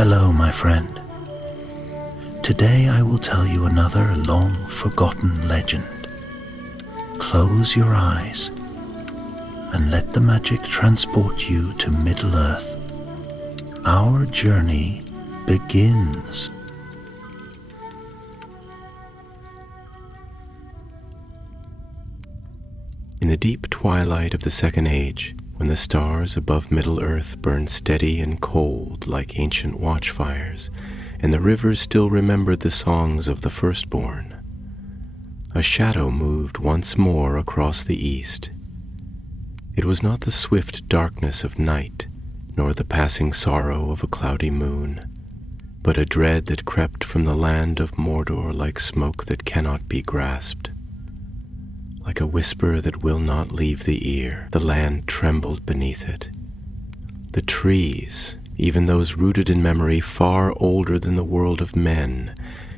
Hello, my friend. Today I will tell you another long-forgotten legend. Close your eyes and let the magic transport you to Middle-earth. Our journey begins. In the deep twilight of the Second Age, when the stars above Middle-earth burned steady and cold like ancient watchfires, and the rivers still remembered the songs of the firstborn, a shadow moved once more across the east. It was not the swift darkness of night, nor the passing sorrow of a cloudy moon, but a dread that crept from the land of Mordor like smoke that cannot be grasped. Like a whisper that will not leave the ear, the land trembled beneath it. The trees, even those rooted in memory far older than the world of men,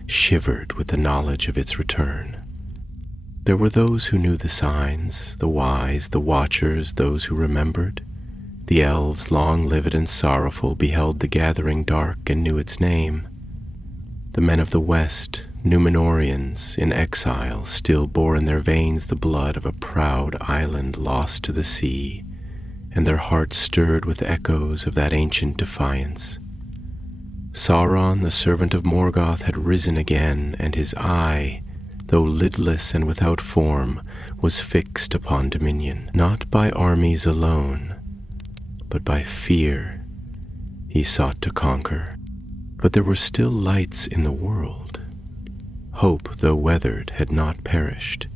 shivered with the knowledge of its return. There were those who knew the signs, the wise, the watchers, those who remembered. The elves, long-lived and sorrowful, beheld the gathering dark and knew its name. The men of the West, Númenóreans in exile, still bore in their veins the blood of a proud island lost to the sea, and their hearts stirred with echoes of that ancient defiance. Sauron, the servant of Morgoth, had risen again, and his eye, though lidless and without form, was fixed upon dominion, not by armies alone, but by fear he sought to conquer. But there were still lights in the world. Hope, though weathered, had not perished.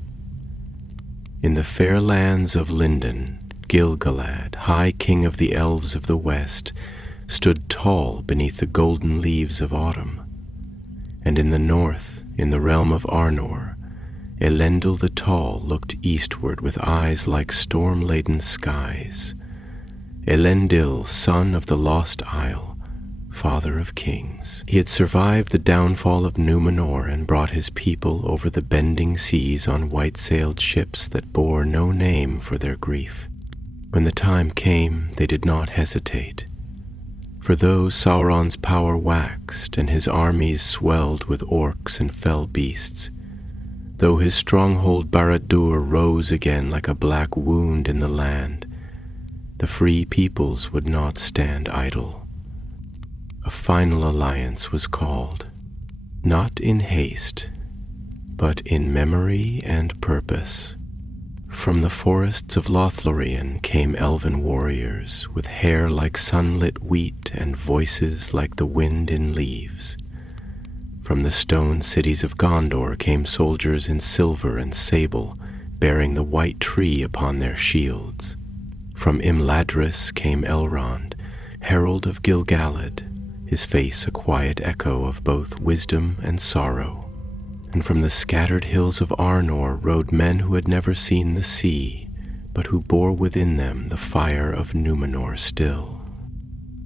In the fair lands of Lindon, Gil-galad, high king of the elves of the west, stood tall beneath the golden leaves of autumn. And in the north, in the realm of Arnor, Elendil the Tall looked eastward with eyes like storm-laden skies. Elendil, son of the Lost Isle, father of kings. He had survived the downfall of Númenor and brought his people over the bending seas on white-sailed ships that bore no name for their grief. When the time came, they did not hesitate. For though Sauron's power waxed and his armies swelled with orcs and fell beasts, though his stronghold Barad-dûr rose again like a black wound in the land, the free peoples would not stand idle. A final alliance was called, not in haste, but in memory and purpose. From the forests of Lothlorien came elven warriors, with hair like sunlit wheat and voices like the wind in leaves. From the stone cities of Gondor came soldiers in silver and sable, bearing the white tree upon their shields. From Imladris came Elrond, herald of Gil-galad, his face a quiet echo of both wisdom and sorrow. And from the scattered hills of Arnor rode men who had never seen the sea, but who bore within them the fire of Númenor still.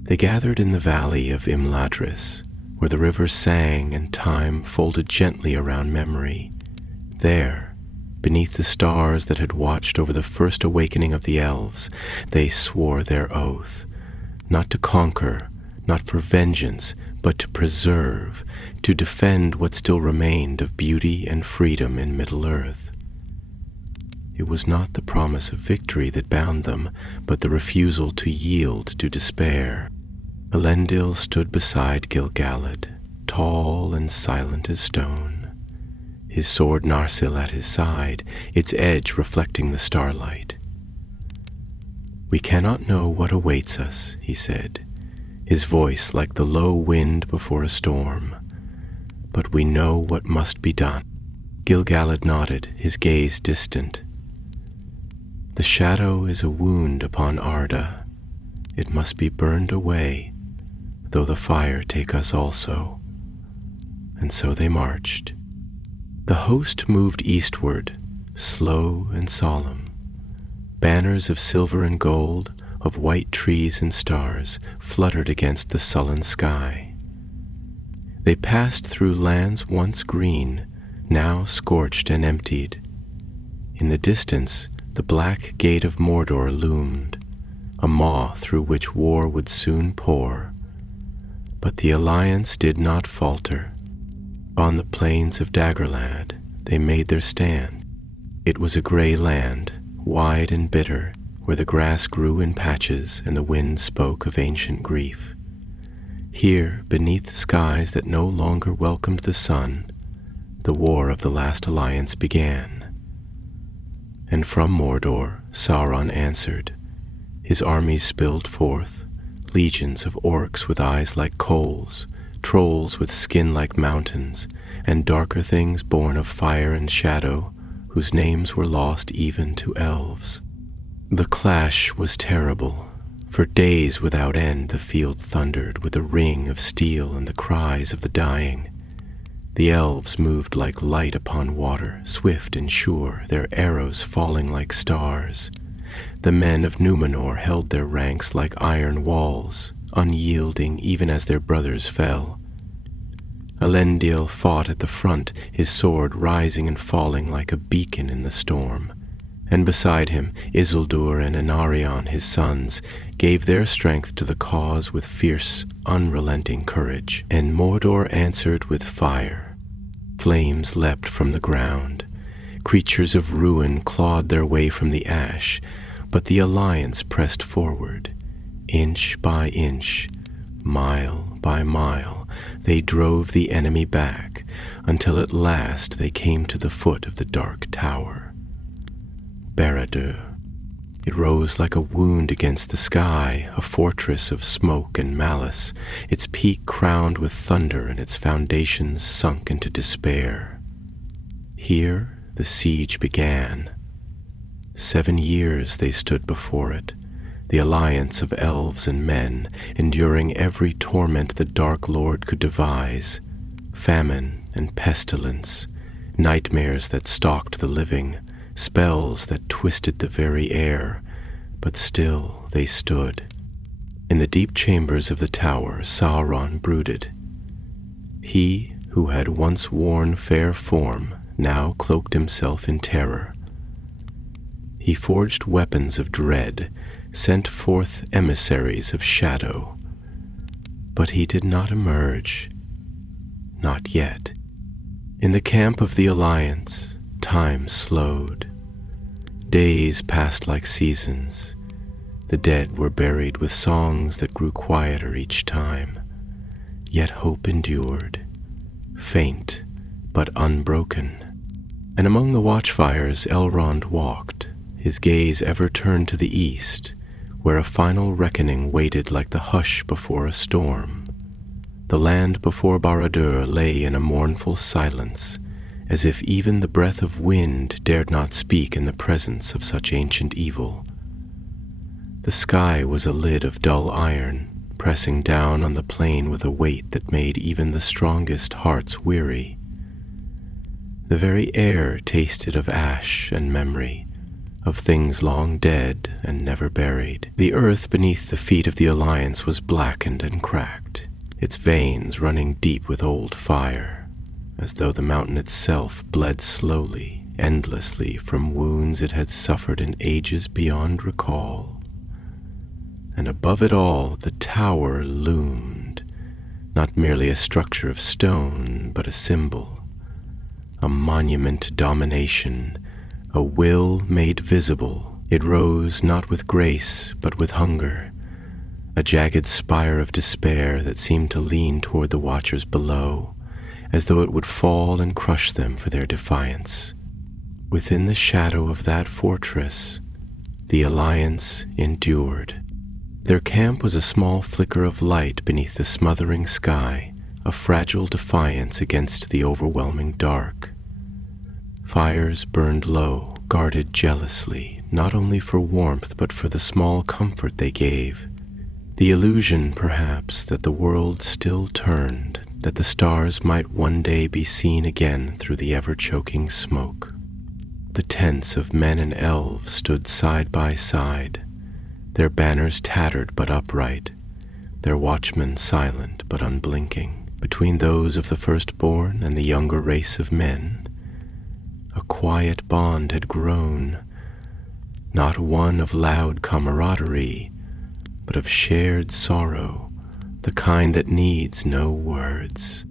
They gathered in the valley of Imladris, where the river sang and time folded gently around memory. There, beneath the stars that had watched over the first awakening of the elves, they swore their oath, not to conquer, not for vengeance, but to preserve, to defend what still remained of beauty and freedom in Middle-earth. It was not the promise of victory that bound them, but the refusal to yield to despair. Elendil stood beside Gil-galad, tall and silent as stone, his sword Narsil at his side, its edge reflecting the starlight. "We cannot know what awaits us," he said, his voice like the low wind before a storm, "but we know what must be done." Gil-galad nodded, his gaze distant. "The shadow is a wound upon Arda. It must be burned away, though the fire take us also." And so they marched. The host moved eastward, slow and solemn. Banners of silver and gold, of white trees and stars, fluttered against the sullen sky. They passed through lands once green, now scorched and emptied. In the distance, the black gate of Mordor loomed, a maw through which war would soon pour. But the alliance did not falter. On the plains of Daggerland they made their stand. It was a grey land, wide and bitter, where the grass grew in patches and the wind spoke of ancient grief. Here, beneath skies that no longer welcomed the sun, the war of the last alliance began. And from Mordor, Sauron answered. His armies spilled forth, legions of orcs with eyes like coals, trolls with skin like mountains, and darker things born of fire and shadow, whose names were lost even to elves. The clash was terrible. For days without end the field thundered with the ring of steel and the cries of the dying. The elves moved like light upon water, swift and sure, their arrows falling like stars. The men of Númenor held their ranks like iron walls, unyielding even as their brothers fell. Elendil fought at the front, his sword rising and falling like a beacon in the storm. And beside him, Isildur and Anarion, his sons, gave their strength to the cause with fierce, unrelenting courage. And Mordor answered with fire. Flames leapt from the ground. Creatures of ruin clawed their way from the ash, but the alliance pressed forward. Inch by inch, mile by mile, they drove the enemy back, until at last they came to the foot of the dark tower. Barad-dûr. It rose like a wound against the sky, a fortress of smoke and malice, its peak crowned with thunder and its foundations sunk into despair. Here the siege began. 7 years they stood before it, the alliance of elves and men, enduring every torment the Dark Lord could devise, famine and pestilence, nightmares that stalked the living, spells that twisted the very air, but still they stood. In the deep chambers of the tower Sauron brooded. He who had once worn fair form now cloaked himself in terror. He forged weapons of dread, sent forth emissaries of shadow, but he did not emerge. Not yet. In the camp of the Alliance, time slowed. Days passed like seasons. The dead were buried with songs that grew quieter each time. Yet hope endured, faint but unbroken. And among the watchfires Elrond walked, his gaze ever turned to the east, where a final reckoning waited like the hush before a storm. The land before Barad-dûr lay in a mournful silence, as if even the breath of wind dared not speak in the presence of such ancient evil. The sky was a lid of dull iron, pressing down on the plain with a weight that made even the strongest hearts weary. The very air tasted of ash and memory, of things long dead and never buried. The earth beneath the feet of the Alliance was blackened and cracked, its veins running deep with old fire, as though the mountain itself bled slowly, endlessly from wounds it had suffered in ages beyond recall. And above it all, the tower loomed, not merely a structure of stone, but a symbol, a monument to domination, a will made visible. It rose not with grace, but with hunger, a jagged spire of despair that seemed to lean toward the watchers below, as though it would fall and crush them for their defiance. Within the shadow of that fortress, the Alliance endured. Their camp was a small flicker of light beneath the smothering sky, a fragile defiance against the overwhelming dark. Fires burned low, guarded jealously, not only for warmth but for the small comfort they gave. The illusion, perhaps, that the world still turned, that the stars might one day be seen again through the ever-choking smoke. The tents of men and elves stood side by side, their banners tattered but upright, their watchmen silent but unblinking. Between those of the firstborn and the younger race of men, a quiet bond had grown, not one of loud camaraderie, but of shared sorrow, the kind that needs no words.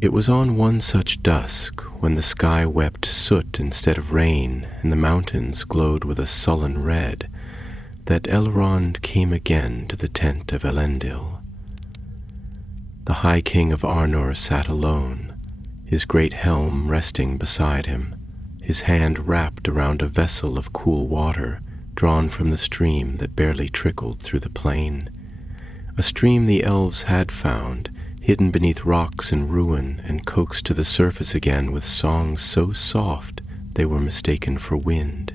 It was on one such dusk, when the sky wept soot instead of rain, and the mountains glowed with a sullen red, that Elrond came again to the tent of Elendil. The High King of Arnor sat alone, his great helm resting beside him, his hand wrapped around a vessel of cool water drawn from the stream that barely trickled through the plain, a stream the elves had found, hidden beneath rocks and ruin, and coaxed to the surface again with songs so soft they were mistaken for wind.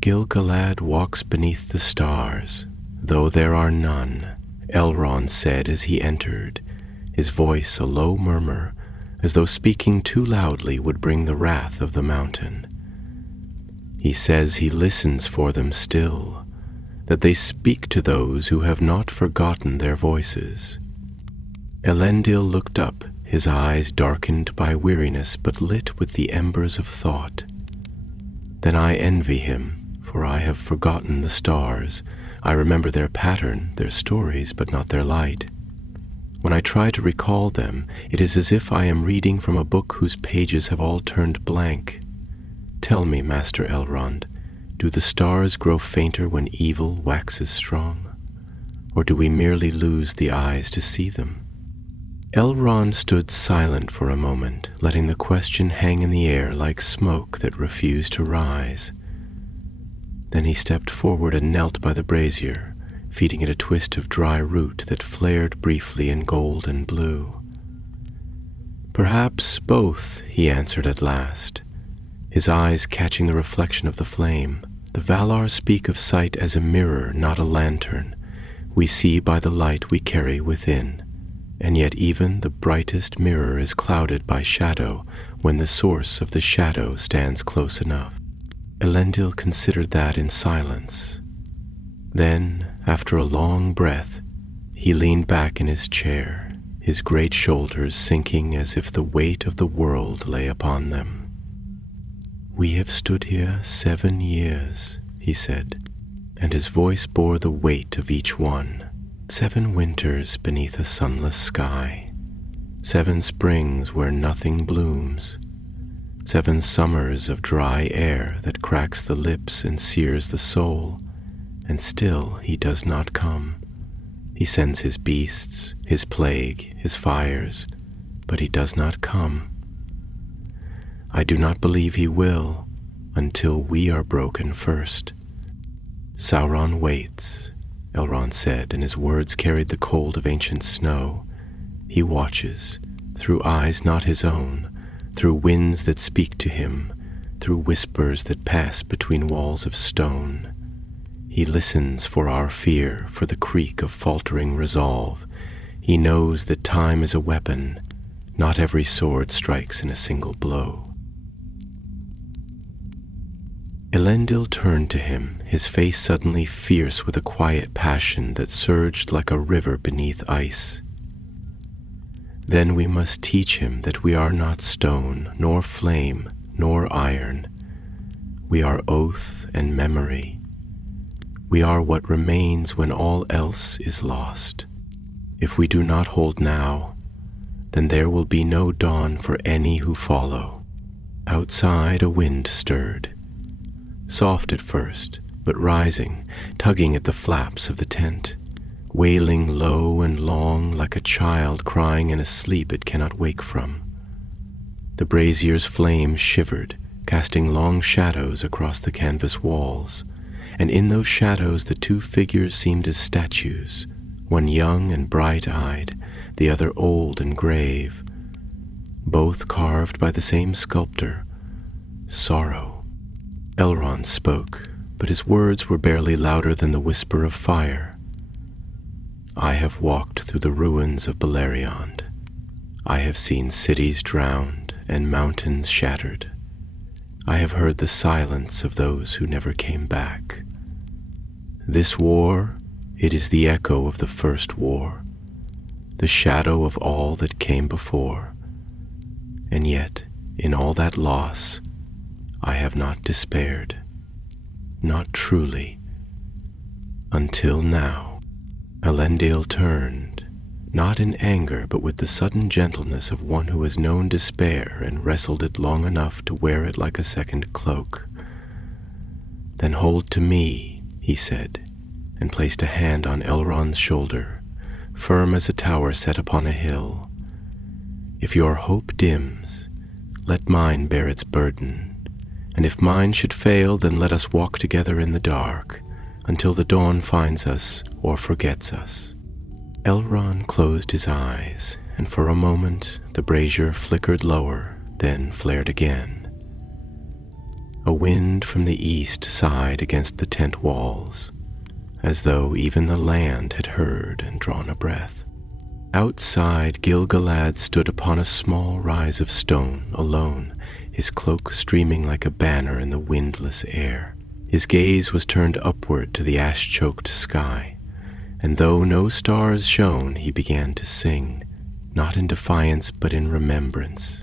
Gil-galad walks beneath the stars, though there are none, Elrond said as he entered, his voice a low murmur, as though speaking too loudly would bring the wrath of the mountain. He says he listens for them still, that they speak to those who have not forgotten their voices. Elendil looked up, his eyes darkened by weariness but lit with the embers of thought. Then I envy him, for I have forgotten the stars. I remember their pattern, their stories, but not their light. When I try to recall them, it is as if I am reading from a book whose pages have all turned blank. Tell me, Master Elrond, do the stars grow fainter when evil waxes strong? Or do we merely lose the eyes to see them? Elrond stood silent for a moment, letting the question hang in the air like smoke that refused to rise. Then he stepped forward and knelt by the brazier, feeding it a twist of dry root that flared briefly in gold and blue. Perhaps both, he answered at last, his eyes catching the reflection of the flame. The Valar speak of sight as a mirror, not a lantern. We see by the light we carry within, and yet even the brightest mirror is clouded by shadow when the source of the shadow stands close enough. Elendil considered that in silence. Then, after a long breath, he leaned back in his chair, his great shoulders sinking as if the weight of the world lay upon them. "We have stood here 7 years," he said, and his voice bore the weight of each one. 7 winters beneath a sunless sky, 7 springs where nothing blooms, 7 summers of dry air that cracks the lips and sears the soul, and still he does not come. He sends his beasts, his plague, his fires, but he does not come. I do not believe he will until we are broken first. Sauron waits, Elrond said, and his words carried the cold of ancient snow. He watches, through eyes not his own, through winds that speak to him, through whispers that pass between walls of stone. He listens for our fear, for the creak of faltering resolve. He knows that time is a weapon. Not every sword strikes in a single blow. Elendil turned to him, his face suddenly fierce with a quiet passion that surged like a river beneath ice. Then we must teach him that we are not stone, nor flame, nor iron. We are oath and memory. We are what remains when all else is lost. If we do not hold now, then there will be no dawn for any who follow. Outside a wind stirred, soft at first, but rising, tugging at the flaps of the tent, wailing low and long like a child crying in a sleep it cannot wake from. The brazier's flame shivered, casting long shadows across the canvas walls, and in those shadows the 2 figures seemed as statues, one young and bright-eyed, the other old and grave, both carved by the same sculptor, Sorrow. Elrond spoke, but his words were barely louder than the whisper of fire. I have walked through the ruins of Beleriand. I have seen cities drowned and mountains shattered. I have heard the silence of those who never came back. This war, it is the echo of the first war, the shadow of all that came before. And yet, in all that loss, I have not despaired, not truly, until now. Elendil turned, not in anger, but with the sudden gentleness of one who has known despair and wrestled it long enough to wear it like a second cloak. "Then hold to me," he said, and placed a hand on Elrond's shoulder, firm as a tower set upon a hill. "If your hope dims, let mine bear its burden, and if mine should fail, then let us walk together in the dark, until the dawn finds us or forgets us." Elrond closed his eyes, and for a moment the brazier flickered lower, then flared again. A wind from the east sighed against the tent walls, as though even the land had heard and drawn a breath. Outside, Gil-galad stood upon a small rise of stone, alone, his cloak streaming like a banner in the windless air. His gaze was turned upward to the ash-choked sky, and though no stars shone, he began to sing, not in defiance but in remembrance.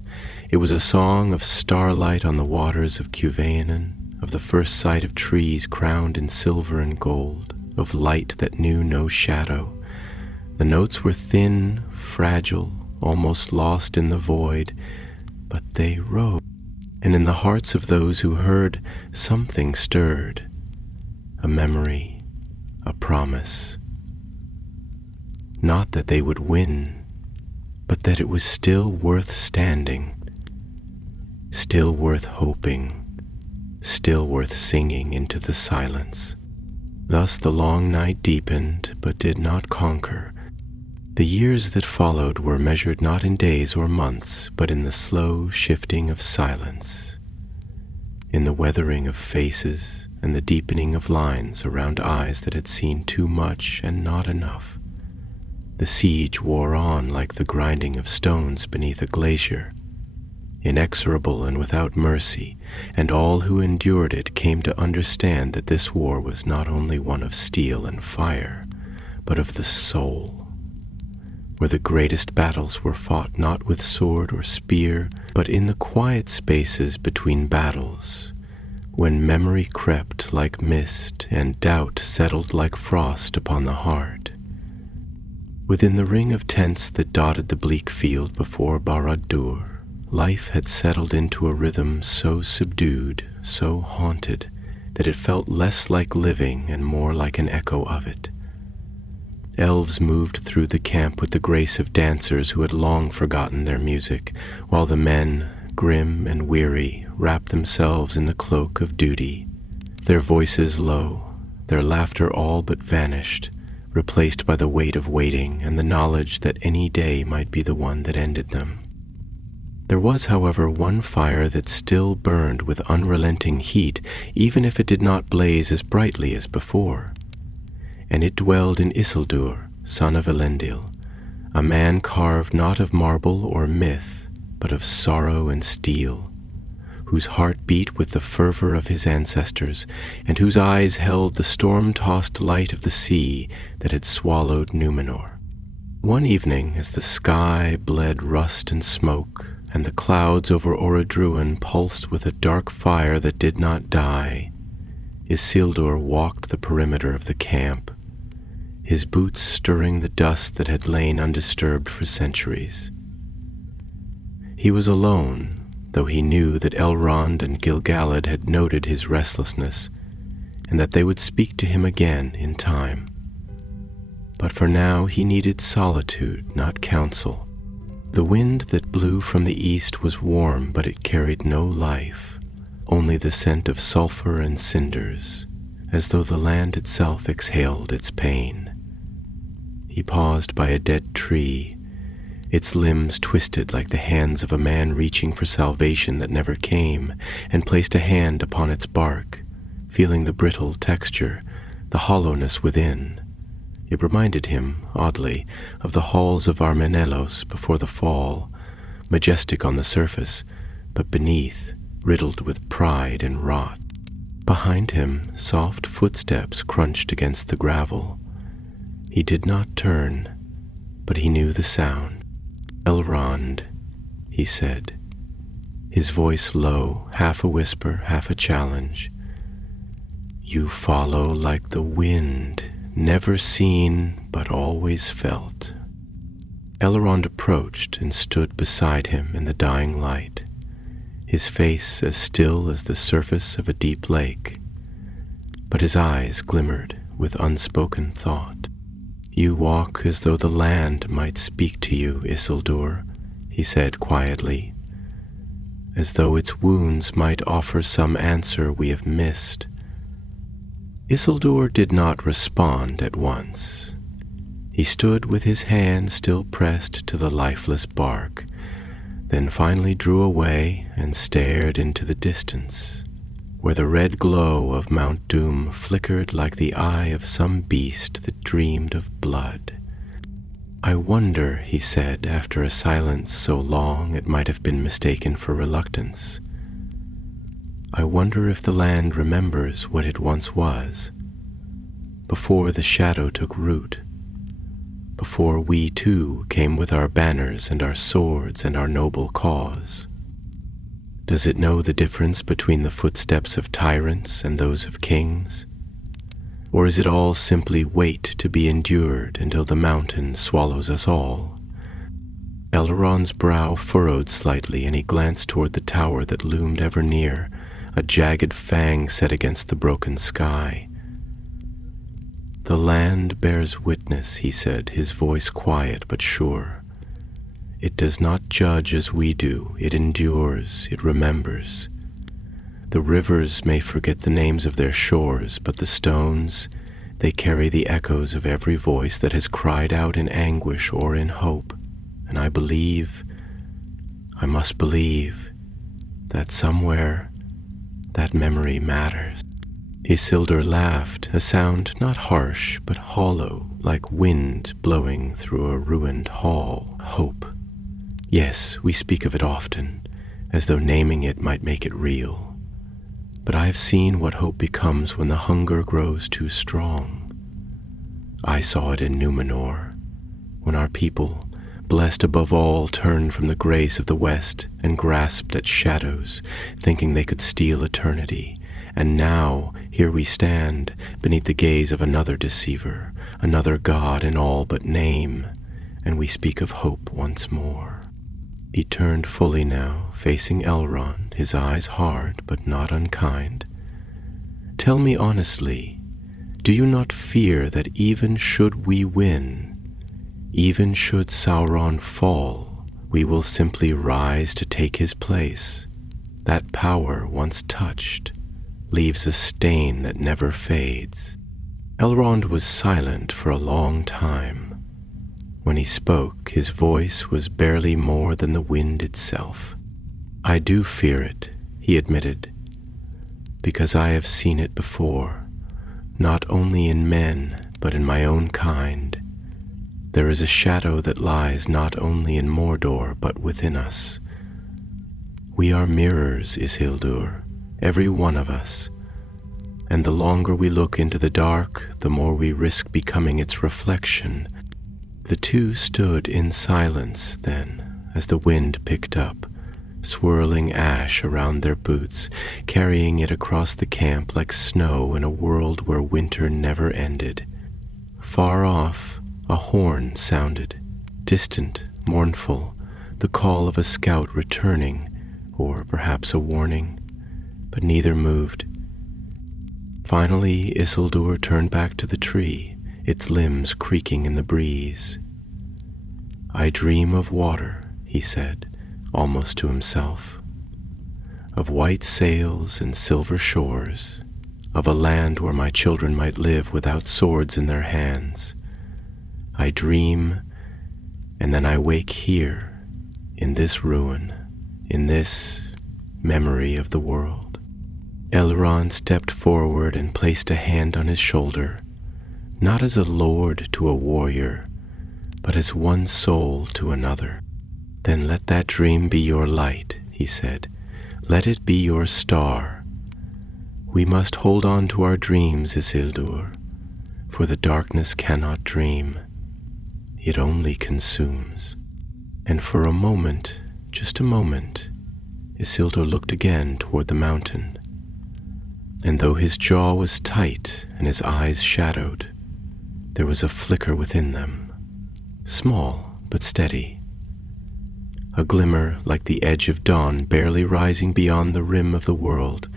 It was a song of starlight on the waters of Cuvaeanan, of the first sight of trees crowned in silver and gold, of light that knew no shadow. The notes were thin, fragile, almost lost in the void, but they rose, and in the hearts of those who heard, something stirred, a memory, a promise. Not that they would win, but that it was still worth standing, still worth hoping, still worth singing into the silence. Thus the long night deepened, but did not conquer. The years that followed were measured not in days or months, but in the slow shifting of silence, in the weathering of faces and the deepening of lines around eyes that had seen too much and not enough. The siege wore on like the grinding of stones beneath a glacier, inexorable and without mercy, and all who endured it came to understand that this war was not only one of steel and fire, but of the soul, where the greatest battles were fought not with sword or spear, but in the quiet spaces between battles, when memory crept like mist and doubt settled like frost upon the heart. Within the ring of tents that dotted the bleak field before Barad-dûr, life had settled into a rhythm so subdued, so haunted, that it felt less like living and more like an echo of it. Elves moved through the camp with the grace of dancers who had long forgotten their music, while the men, grim and weary, wrapped themselves in the cloak of duty, their voices low, their laughter all but vanished, replaced by the weight of waiting and the knowledge that any day might be the one that ended them. There was, however, one fire that still burned with unrelenting heat, even if it did not blaze as brightly as before. And it dwelled in Isildur, son of Elendil, a man carved not of marble or myth, but of sorrow and steel, whose heart beat with the fervor of his ancestors, and whose eyes held the storm-tossed light of the sea that had swallowed Númenor. One evening, as the sky bled rust and smoke, and the clouds over Orodruin pulsed with a dark fire that did not die, Isildur walked the perimeter of the camp, his boots stirring the dust that had lain undisturbed for centuries. He was alone, though he knew that Elrond and Gil-galad had noted his restlessness, and that they would speak to him again in time. But for now he needed solitude, not counsel. The wind that blew from the east was warm, but it carried no life, only the scent of sulfur and cinders, as though the land itself exhaled its pain. He paused by a dead tree, its limbs twisted like the hands of a man reaching for salvation that never came, and placed a hand upon its bark, feeling the brittle texture, the hollowness within. It reminded him, oddly, of the halls of Armenelos before the fall, majestic on the surface, but beneath, riddled with pride and rot. Behind him, soft footsteps crunched against the gravel. He did not turn, but he knew the sound. "Elrond," he said, his voice low, half a whisper, half a challenge. "You follow like the wind, never seen but always felt." Elrond approached and stood beside him in the dying light, his face as still as the surface of a deep lake, but his eyes glimmered with unspoken thought. "You walk as though the land might speak to you, Isildur," he said quietly, "as though its wounds might offer some answer we have missed." Isildur did not respond at once. He stood with his hand still pressed to the lifeless bark, then finally drew away and stared into the distance, where the red glow of Mount Doom flickered like the eye of some beast that dreamed of blood. "I wonder," he said after a silence so long it might have been mistaken for reluctance, "I wonder if the land remembers what it once was, before the shadow took root, before we too came with our banners and our swords and our noble cause. Does it know the difference between the footsteps of tyrants and those of kings? Or is it all simply wait to be endured until the mountain swallows us all?" Elrond's brow furrowed slightly, and he glanced toward the tower that loomed ever near, a jagged fang set against the broken sky. "The land bears witness," he said, his voice quiet but sure. "It does not judge as we do. It endures, it remembers. The rivers may forget the names of their shores, but the stones, they carry the echoes of every voice that has cried out in anguish or in hope. And I believe, I must believe, that somewhere that memory matters." Isildur laughed, a sound not harsh but hollow, like wind blowing through a ruined hall. "Hope. Yes, we speak of it often, as though naming it might make it real. But I have seen what hope becomes when the hunger grows too strong. I saw it in Númenor, when our people, blessed above all, turned from the grace of the West and grasped at shadows, thinking they could steal eternity. And now, here we stand, beneath the gaze of another deceiver, another god in all but name, and we speak of hope once more." He turned fully now, facing Elrond, his eyes hard but not unkind. "Tell me honestly, do you not fear that even should we win, even should Sauron fall, we will simply rise to take his place? That power, once touched, leaves a stain that never fades." Elrond was silent for a long time. When he spoke, his voice was barely more than the wind itself. "I do fear it," he admitted, "because I have seen it before, not only in men, but in my own kind. There is a shadow that lies not only in Mordor, but within us. We are mirrors, Isildur, every one of us, and the longer we look into the dark, the more we risk becoming its reflection." The two stood in silence then, as the wind picked up, swirling ash around their boots, carrying it across the camp like snow in a world where winter never ended. Far off, a horn sounded, distant, mournful, the call of a scout returning, or perhaps a warning, but neither moved. Finally, Isildur turned back to the tree, its limbs creaking in the breeze. "I dream of water," he said, almost to himself, "of white sails and silver shores, of a land where my children might live without swords in their hands. I dream, and then I wake here, in this ruin, in this memory of the world." Elrond stepped forward and placed a hand on his shoulder, not as a lord to a warrior, but as one soul to another. "Then let that dream be your light," he said. "Let it be your star. We must hold on to our dreams, Isildur, for the darkness cannot dream. It only consumes." And for a moment, just a moment, Isildur looked again toward the mountain. And though his jaw was tight and his eyes shadowed, there was a flicker within them, small but steady. A glimmer like the edge of dawn barely rising beyond the rim of the world.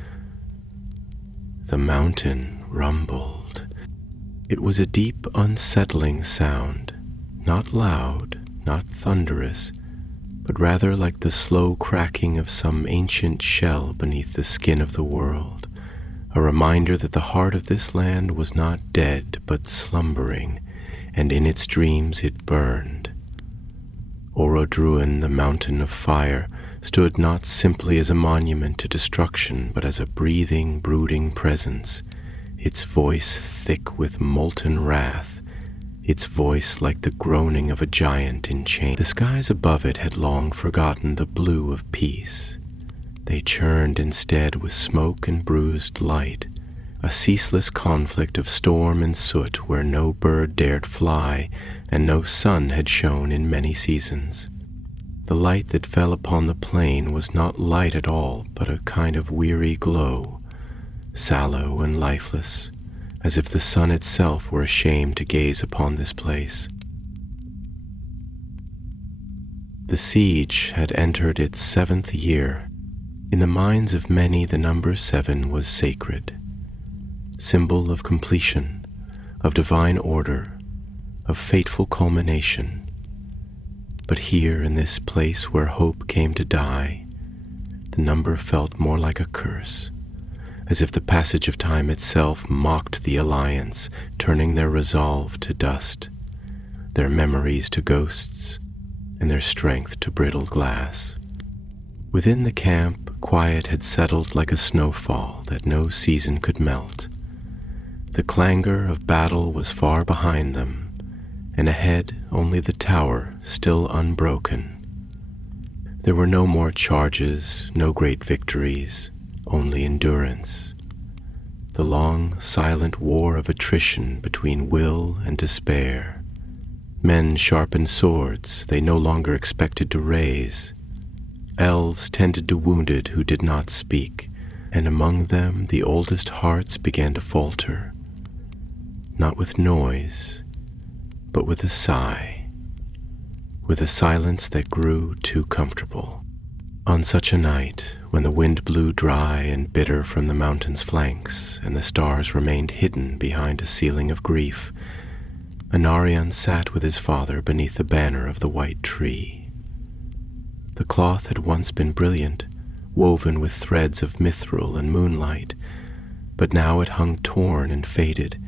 The mountain rumbled. It was a deep, unsettling sound, not loud, not thunderous, but rather like the slow cracking of some ancient shell beneath the skin of the world, a reminder that the heart of this land was not dead, but slumbering, and in its dreams it burned. Orodruin, the mountain of fire, stood not simply as a monument to destruction, but as a breathing, brooding presence, its voice thick with molten wrath, its voice like the groaning of a giant in chains. The skies above it had long forgotten the blue of peace. They churned instead with smoke and bruised light, a ceaseless conflict of storm and soot where no bird dared fly and no sun had shone in many seasons. The light that fell upon the plain was not light at all, but a kind of weary glow, sallow and lifeless, as if the sun itself were ashamed to gaze upon this place. The siege had entered its 7th year. In the minds of many, the number 7 was sacred, symbol of completion, of divine order, of fateful culmination. But here, in this place where hope came to die, the number felt more like a curse, as if the passage of time itself mocked the alliance, turning their resolve to dust, their memories to ghosts, and their strength to brittle glass. Within the camp, quiet had settled like a snowfall that no season could melt. The clangor of battle was far behind them, and ahead only the tower still unbroken. There were no more charges, no great victories, only endurance. The long, silent war of attrition between will and despair. Men sharpened swords they no longer expected to raise. Elves tended to wounded who did not speak, and among them the oldest hearts began to falter, not with noise, but with a sigh, with a silence that grew too comfortable. On such a night, when the wind blew dry and bitter from the mountain's flanks, and the stars remained hidden behind a ceiling of grief, Anarion sat with his father beneath the banner of the white tree. The cloth had once been brilliant, woven with threads of mithril and moonlight, but now it hung torn and faded,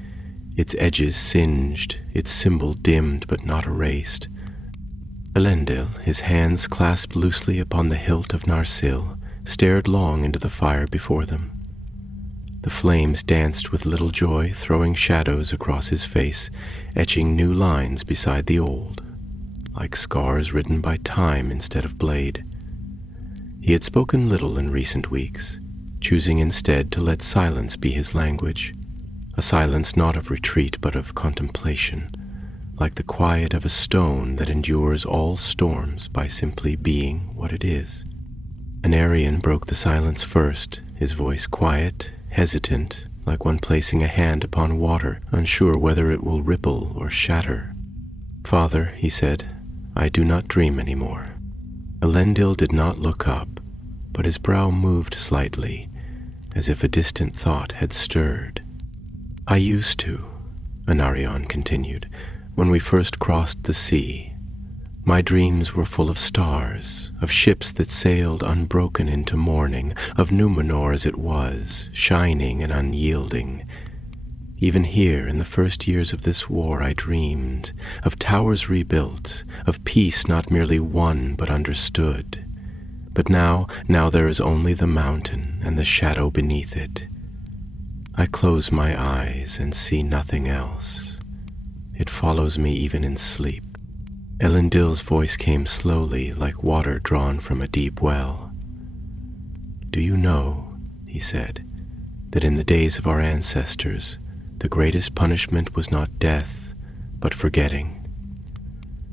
its edges singed, its symbol dimmed but not erased. Elendil, his hands clasped loosely upon the hilt of Narsil, stared long into the fire before them. The flames danced with little joy, throwing shadows across his face, etching new lines beside the old, like scars written by time instead of blade. He had spoken little in recent weeks, choosing instead to let silence be his language, a silence not of retreat but of contemplation, like the quiet of a stone that endures all storms by simply being what it is. Anarion broke the silence first, his voice quiet, hesitant, like one placing a hand upon water, unsure whether it will ripple or shatter. "Father," he said, "I do not dream any more." Elendil did not look up, but his brow moved slightly, as if a distant thought had stirred. "I used to," Anarion continued, "when we first crossed the sea. My dreams were full of stars, of ships that sailed unbroken into morning, of Numenor as it was, shining and unyielding. Even here, in the first years of this war, I dreamed of towers rebuilt, of peace not merely won but understood. But now there is only the mountain and the shadow beneath it. I close my eyes and see nothing else. It follows me even in sleep." Elendil's voice came slowly, like water drawn from a deep well. "Do you know," he said, "that in the days of our ancestors, the greatest punishment was not death, but forgetting?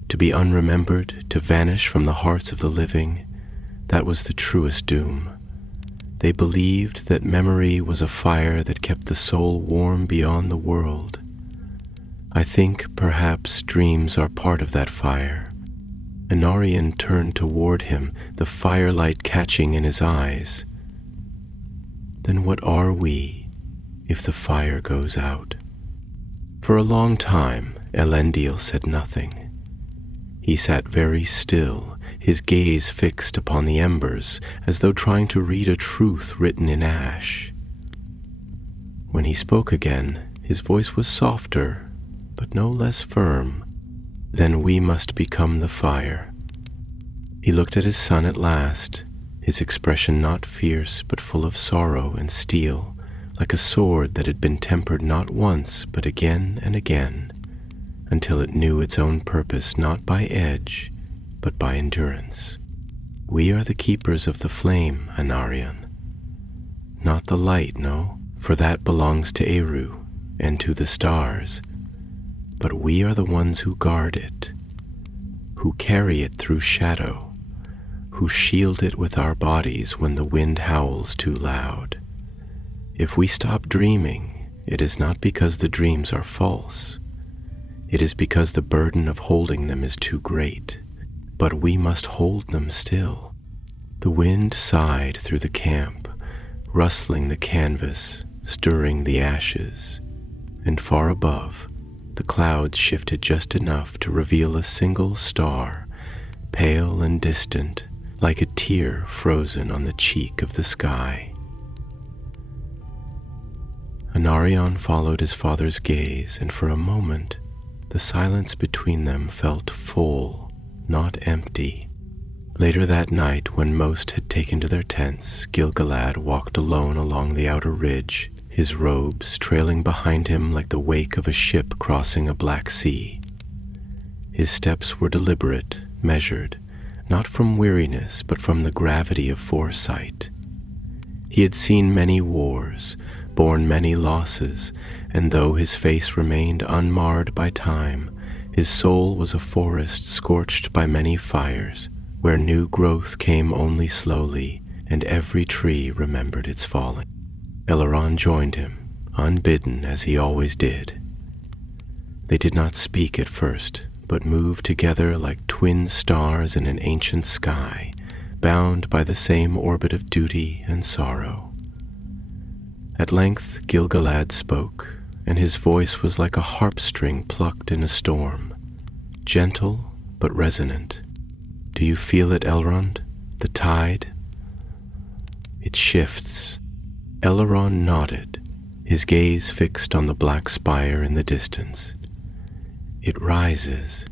To be unremembered, to vanish from the hearts of the living, that was the truest doom. They believed that memory was a fire that kept the soul warm beyond the world. I think perhaps dreams are part of that fire, Anarion turned toward him, the firelight catching in his eyes. Then what are we if the fire goes out? For a long time, Elendil said nothing. He sat very still, his gaze fixed upon the embers, as though trying to read a truth written in ash. When he spoke again, his voice was softer, but no less firm. Then we must become the fire. He looked at his son at last, his expression not fierce but full of sorrow and steel, like a sword that had been tempered not once but again and again, until it knew its own purpose not by edge but by endurance. We are the keepers of the flame, Anarion. Not the light, no, for that belongs to Eru and to the stars, but we are the ones who guard it, who carry it through shadow, who shield it with our bodies when the wind howls too loud. If we stop dreaming, it is not because the dreams are false. It is because the burden of holding them is too great, but we must hold them still. The wind sighed through the camp, rustling the canvas, stirring the ashes, and far above, the clouds shifted just enough to reveal a single star, pale and distant, like a tear frozen on the cheek of the sky. Anarion followed his father's gaze, and for a moment, the silence between them felt full, not empty. Later that night, when most had taken to their tents, Gil-galad walked alone along the outer ridge, his robes trailing behind him like the wake of a ship crossing a black sea. His steps were deliberate, measured, not from weariness, but from the gravity of foresight. He had seen many wars, borne many losses, and though his face remained unmarred by time, his soul was a forest scorched by many fires, where new growth came only slowly, and every tree remembered its falling. Elrond joined him, unbidden as he always did. They did not speak at first, but moved together like twin stars in an ancient sky, bound by the same orbit of duty and sorrow. At length Gil-galad spoke, and his voice was like a harp string plucked in a storm, gentle but resonant. Do you feel it, Elrond? The tide? It shifts. Elrond nodded, his gaze fixed on the black spire in the distance. It rises,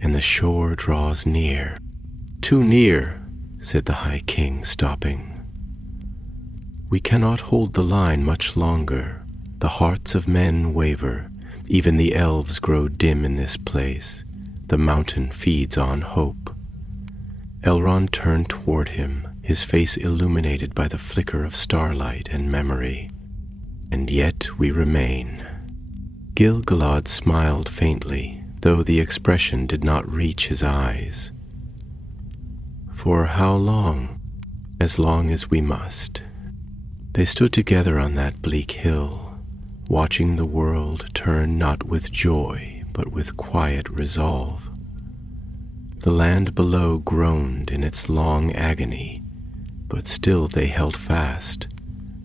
and the shore draws near. Too near, said the High King, stopping. We cannot hold the line much longer. The hearts of men waver. Even the elves grow dim in this place. The mountain feeds on hope. Elrond turned toward him, his face illuminated by the flicker of starlight and memory. And yet we remain. Gil-galad smiled faintly, though the expression did not reach his eyes. For how long? As long as we must. They stood together on that bleak hill, watching the world turn not with joy, but with quiet resolve. The land below groaned in its long agony, but still they held fast,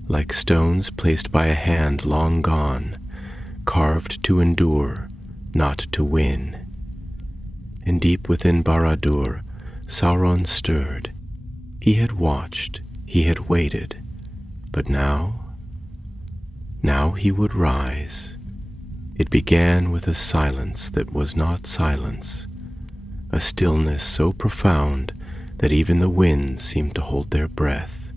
like stones placed by a hand long gone, carved to endure, not to win. And deep within Barad-dûr, Sauron stirred. He had watched, he had waited, but now he would rise. It began with a silence that was not silence, a stillness so profound that even the winds seemed to hold their breath,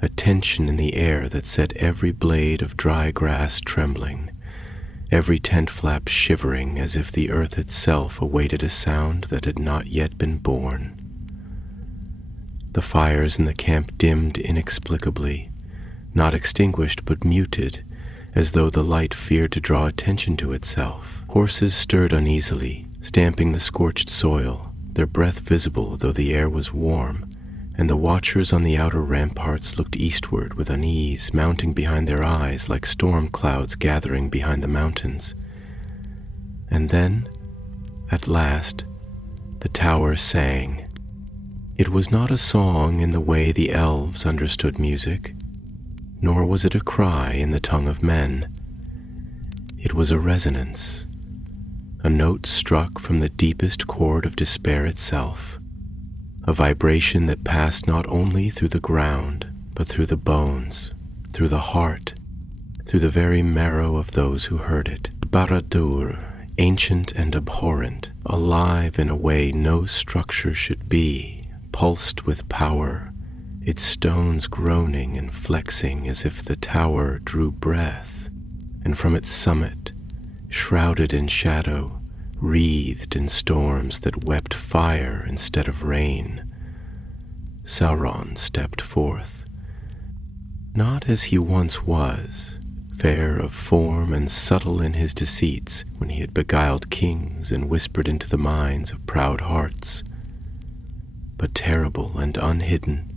a tension in the air that set every blade of dry grass trembling, every tent flap shivering as if the earth itself awaited a sound that had not yet been born. The fires in the camp dimmed inexplicably, not extinguished but muted, as though the light feared to draw attention to itself. Horses stirred uneasily, stamping the scorched soil, their breath visible though the air was warm, and the watchers on the outer ramparts looked eastward with unease mounting behind their eyes like storm clouds gathering behind the mountains. And then, at last, The tower sang. It was not a song in the way the elves understood music, nor was it a cry in the tongue of men. It was a resonance, a note struck from the deepest chord of despair itself, a vibration that passed not only through the ground, but through the bones, through the heart, through the very marrow of those who heard it. Barad-dûr, ancient and abhorrent, alive in a way no structure should be, pulsed with power, its stones groaning and flexing as if the tower drew breath, and from its summit, shrouded in shadow, wreathed in storms that wept fire instead of rain, Sauron stepped forth, not as he once was, fair of form and subtle in his deceits when he had beguiled kings and whispered into the minds of proud hearts, but terrible and unhidden,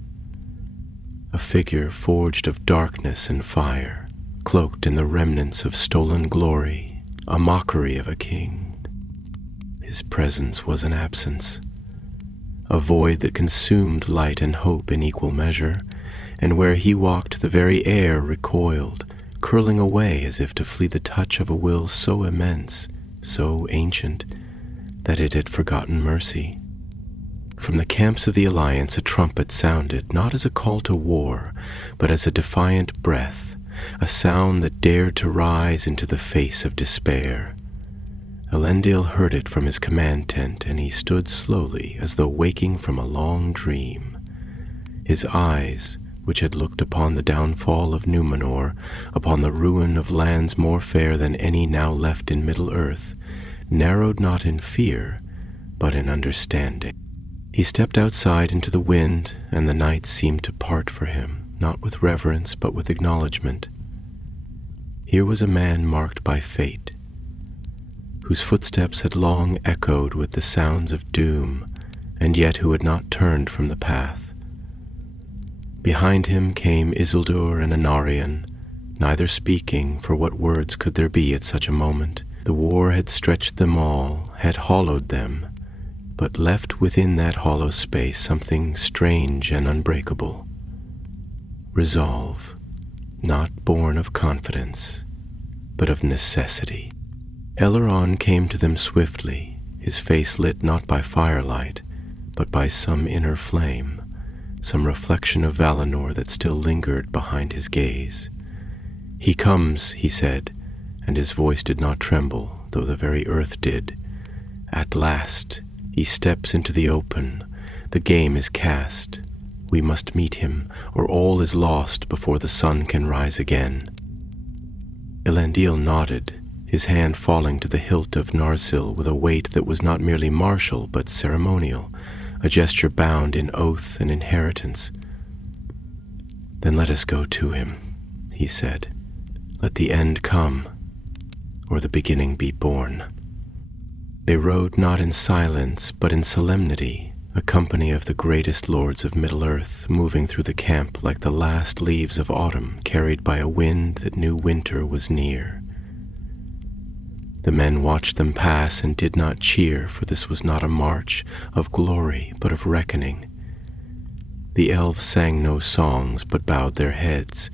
a figure forged of darkness and fire, cloaked in the remnants of stolen glory, a mockery of a king. His presence was an absence, a void that consumed light and hope in equal measure, and where he walked the very air recoiled, curling away as if to flee the touch of a will so immense, so ancient, that it had forgotten mercy. From the camps of the Alliance a trumpet sounded, not as a call to war, but as a defiant breath, a sound that dared to rise into the face of despair. Elendil heard it from his command tent, and he stood slowly as though waking from a long dream. His eyes, which had looked upon the downfall of Númenor, upon the ruin of lands more fair than any now left in Middle-earth, narrowed not in fear, but in understanding. He stepped outside into the wind, and the night seemed to part for him, not with reverence, but with acknowledgement. Here was a man marked by fate, whose footsteps had long echoed with the sounds of doom, and yet who had not turned from the path. Behind him came Isildur and Anarion, neither speaking, for what words could there be at such a moment? The war had stretched them all, had hollowed them, but left within that hollow space something strange and unbreakable. Resolve, not born of confidence, but of necessity. Elrond came to them swiftly, his face lit not by firelight, but by some inner flame, some reflection of Valinor that still lingered behind his gaze. "He comes," he said, and his voice did not tremble, though the very earth did. "At last, he steps into the open. The game is cast. We must meet him, or all is lost before the sun can rise again." Elendil nodded, his hand falling to the hilt of Narsil with a weight that was not merely martial but ceremonial, a gesture bound in oath and inheritance. "Then let us go to him," he said. "Let the end come, or the beginning be born." They rode not in silence, but in solemnity, a company of the greatest lords of Middle-earth, moving through the camp like the last leaves of autumn carried by a wind that knew winter was near. The men watched them pass and did not cheer, for this was not a march of glory, but of reckoning. The elves sang no songs, but bowed their heads,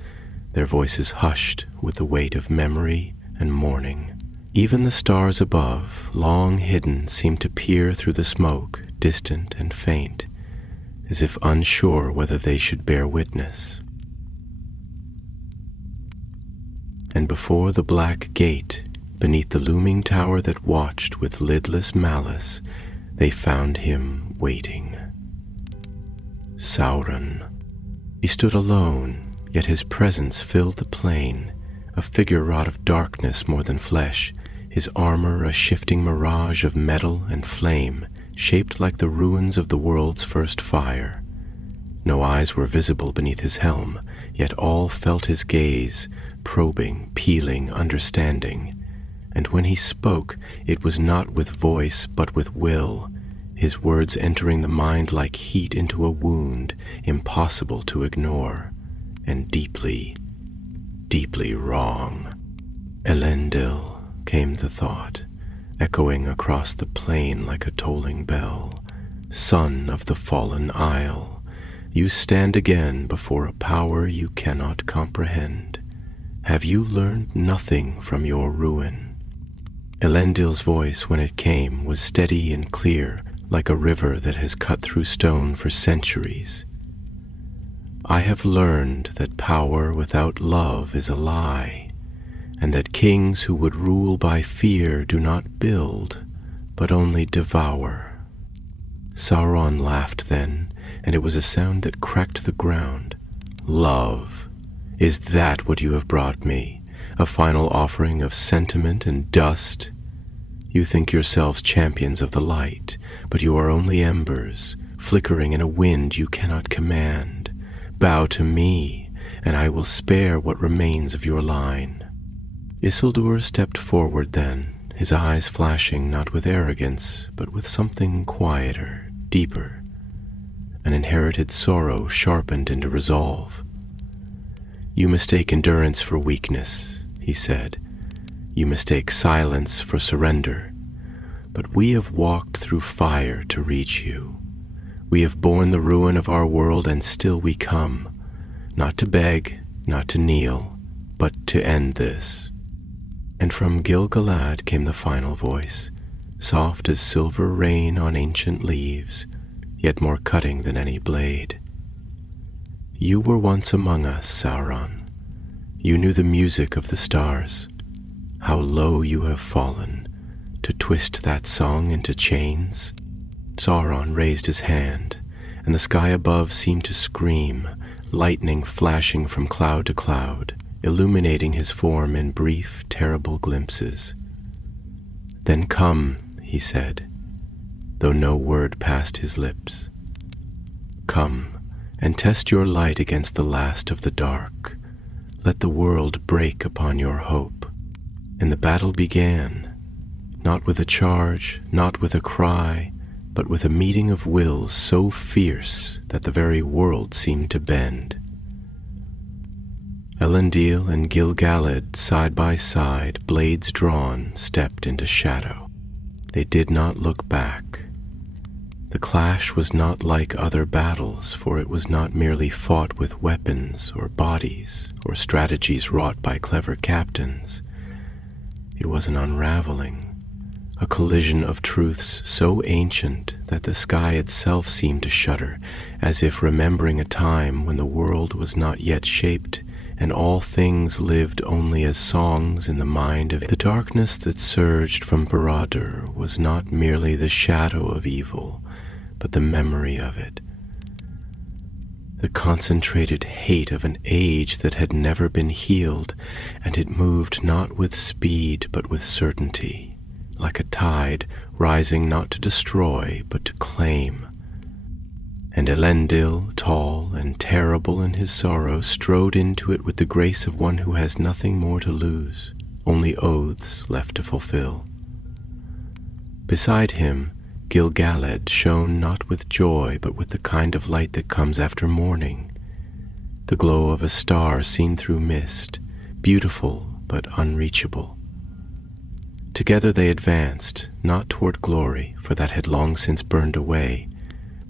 their voices hushed with the weight of memory and mourning. Even the stars above, long hidden, seemed to peer through the smoke, distant and faint, as if unsure whether they should bear witness. And before the black gate, beneath the looming tower that watched with lidless malice, they found him waiting. Sauron. He stood alone, yet his presence filled the plain, a figure wrought of darkness more than flesh, his armor a shifting mirage of metal and flame, shaped like the ruins of the world's first fire. No eyes were visible beneath his helm, yet all felt his gaze, probing, peeling, understanding. And when he spoke, it was not with voice, but with will, his words entering the mind like heat into a wound, impossible to ignore, and deeply, deeply wrong. Elendil, came the thought, echoing across the plain like a tolling bell, son of the fallen isle, you stand again before a power you cannot comprehend. Have you learned nothing from your ruin? Elendil's voice, when it came, was steady and clear, like a river that has cut through stone for centuries. I have learned that power without love is a lie, and that kings who would rule by fear do not build, but only devour. Sauron laughed then, and it was a sound that cracked the ground. Love, is that what you have brought me? A final offering of sentiment and dust? You think yourselves champions of the light, but you are only embers, flickering in a wind you cannot command. Bow to me, and I will spare what remains of your line. Isildur stepped forward then, his eyes flashing not with arrogance, but with something quieter, deeper, an inherited sorrow sharpened into resolve. You mistake endurance for weakness, he said. You mistake silence for surrender. But we have walked through fire to reach you. We have borne the ruin of our world, and still we come, not to beg, not to kneel, but to end this. And from Gil-galad came the final voice, soft as silver rain on ancient leaves, yet more cutting than any blade. You were once among us, Sauron. You knew the music of the stars. How low you have fallen, to twist that song into chains. Sauron raised his hand, and the sky above seemed to scream, lightning flashing from cloud to cloud, illuminating his form in brief, terrible glimpses. Then come, he said, though no word passed his lips. Come, and test your light against the last of the dark. Let the world break upon your hope. And the battle began, not with a charge, not with a cry, but with a meeting of wills so fierce that the very world seemed to bend. Elendil and Gil-galad, side by side, blades drawn, stepped into shadow. They did not look back. The clash was not like other battles, for it was not merely fought with weapons or bodies or strategies wrought by clever captains. It was an unraveling, a collision of truths so ancient that the sky itself seemed to shudder, as if remembering a time when the world was not yet shaped and all things lived only as songs in the mind of it. The darkness that surged from Barad-dûr was not merely the shadow of evil, but the memory of it. The concentrated hate of an age that had never been healed, and it moved not with speed but with certainty, like a tide rising not to destroy but to claim. And Elendil, tall and terrible in his sorrow, strode into it with the grace of one who has nothing more to lose, only oaths left to fulfill. Beside him, Gil-galad shone not with joy, but with the kind of light that comes after morning, the glow of a star seen through mist, beautiful but unreachable. Together they advanced, not toward glory, for that had long since burned away,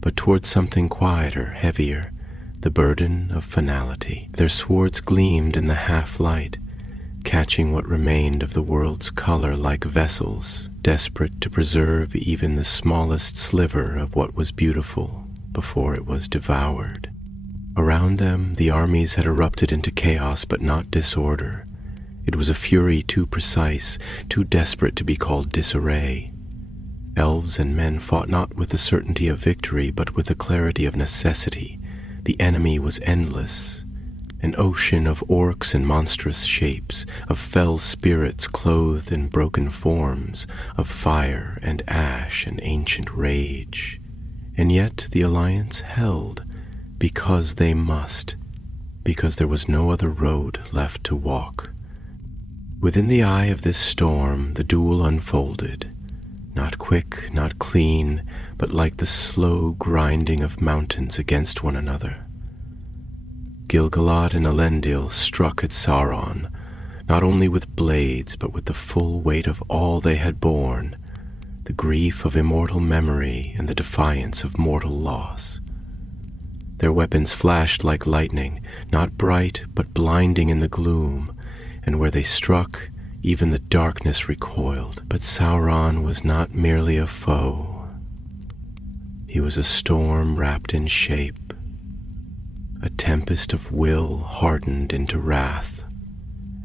but toward something quieter, heavier, the burden of finality. Their swords gleamed in the half-light, catching what remained of the world's color like vessels, desperate to preserve even the smallest sliver of what was beautiful before it was devoured. Around them, the armies had erupted into chaos, but not disorder. It was a fury too precise, too desperate to be called disarray. Elves and men fought not with the certainty of victory, but with the clarity of necessity. The enemy was endless, an ocean of orcs in monstrous shapes, of fell spirits clothed in broken forms, of fire and ash and ancient rage. And yet the alliance held, because they must, because there was no other road left to walk. Within the eye of this storm the duel unfolded, not quick, not clean, but like the slow grinding of mountains against one another. Gil-galad and Elendil struck at Sauron, not only with blades, but with the full weight of all they had borne, the grief of immortal memory and the defiance of mortal loss. Their weapons flashed like lightning, not bright but blinding in the gloom, and where they struck, even the darkness recoiled. But Sauron was not merely a foe. He was a storm wrapped in shape, a tempest of will hardened into wrath,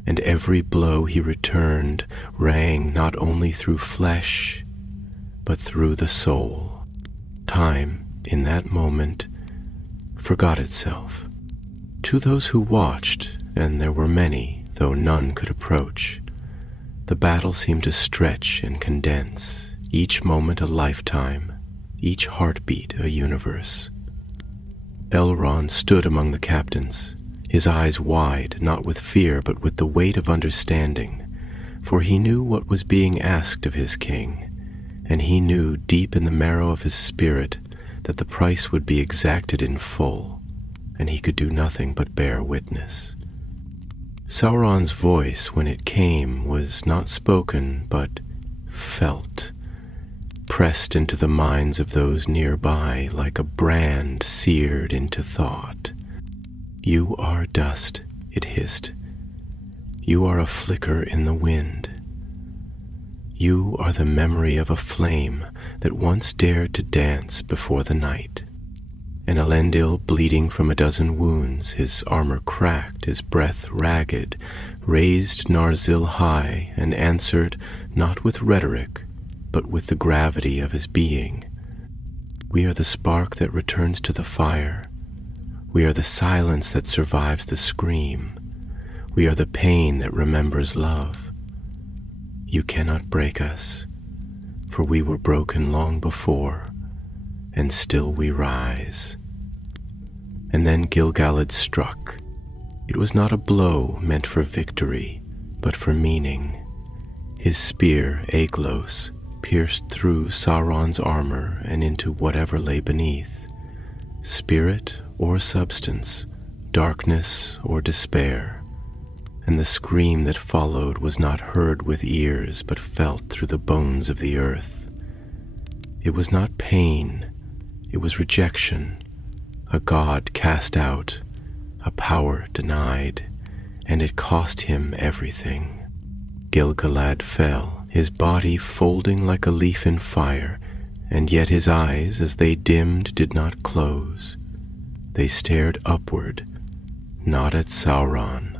and every blow he returned rang not only through flesh, but through the soul. Time, in that moment, forgot itself. To those who watched, and there were many, though none could approach, the battle seemed to stretch and condense, each moment a lifetime, each heartbeat a universe. Elrond stood among the captains, his eyes wide, not with fear but with the weight of understanding, for he knew what was being asked of his king, and he knew deep in the marrow of his spirit that the price would be exacted in full, and he could do nothing but bear witness. Sauron's voice, when it came, was not spoken, but felt, pressed into the minds of those nearby like a brand seared into thought. "You are dust," it hissed. "You are a flicker in the wind. You are the memory of a flame that once dared to dance before the night." And Elendil, bleeding from a dozen wounds, his armor cracked, his breath ragged, raised Narsil high and answered not with rhetoric, but with the gravity of his being. "We are the spark that returns to the fire. We are the silence that survives the scream. We are the pain that remembers love. You cannot break us, for we were broken long before, and still we rise." And then Gil-galad struck. It was not a blow meant for victory, but for meaning. His spear, Aeglos, pierced through Sauron's armor and into whatever lay beneath. Spirit or substance, darkness or despair. And the scream that followed was not heard with ears, but felt through the bones of the earth. It was not pain, it was rejection, a god cast out, a power denied, and it cost him everything. Gil-galad fell, his body folding like a leaf in fire, and yet his eyes, as they dimmed, did not close. They stared upward, not at Sauron,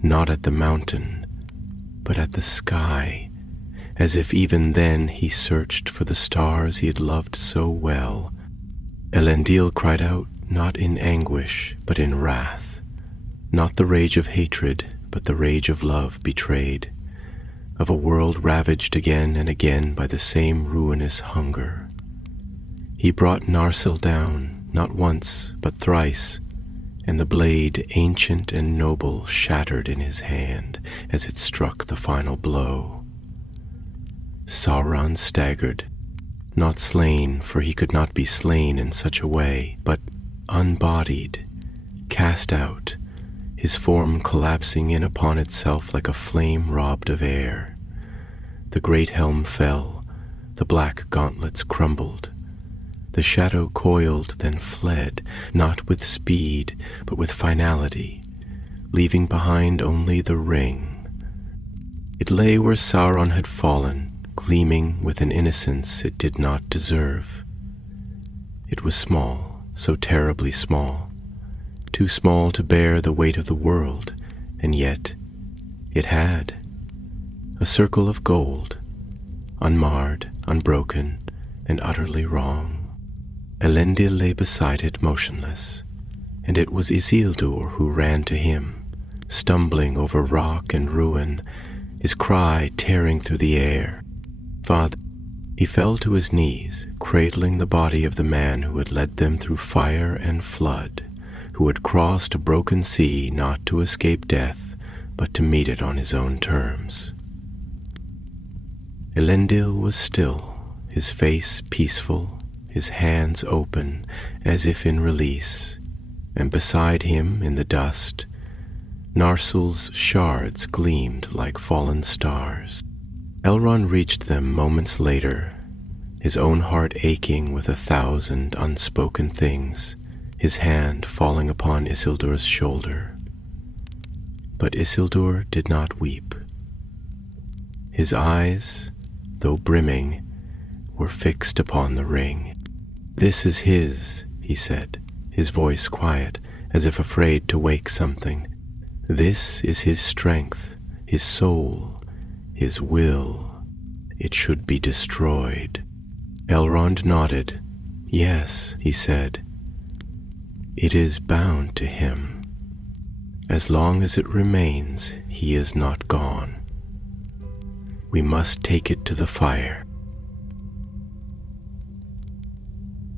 not at the mountain, but at the sky, as if even then he searched for the stars he had loved so well. Elendil cried out, not in anguish, but in wrath, not the rage of hatred, but the rage of love betrayed, of a world ravaged again and again by the same ruinous hunger. He brought Narsil down, not once, but thrice, and the blade, ancient and noble, shattered in his hand as it struck the final blow. Sauron staggered, not slain, for he could not be slain in such a way, but unbodied, cast out, his form collapsing in upon itself like a flame robbed of air. The great helm fell, the black gauntlets crumbled. The shadow coiled, then fled, not with speed, but with finality, leaving behind only the ring. It lay where Sauron had fallen, gleaming with an innocence it did not deserve. It was small, so terribly small, too small to bear the weight of the world, and yet it had a circle of gold, unmarred, unbroken, and utterly wrong. Elendil lay beside it motionless, and it was Isildur who ran to him, stumbling over rock and ruin, his cry tearing through the air. "Father," he fell to his knees, cradling the body of the man who had led them through fire and flood, who had crossed a broken sea not to escape death, but to meet it on his own terms. Elendil was still, his face peaceful, his hands open as if in release, and beside him in the dust, Narsil's shards gleamed like fallen stars. Elrond reached them moments later, his own heart aching with 1,000 unspoken things, his hand falling upon Isildur's shoulder. But Isildur did not weep. His eyes, though brimming, were fixed upon the ring. "This is his," he said, his voice quiet, as if afraid to wake something. "This is his strength, his soul, his will. It should be destroyed." Elrond nodded. "Yes," he said. "It is bound to him. As long as it remains, he is not gone. We must take it to the fire."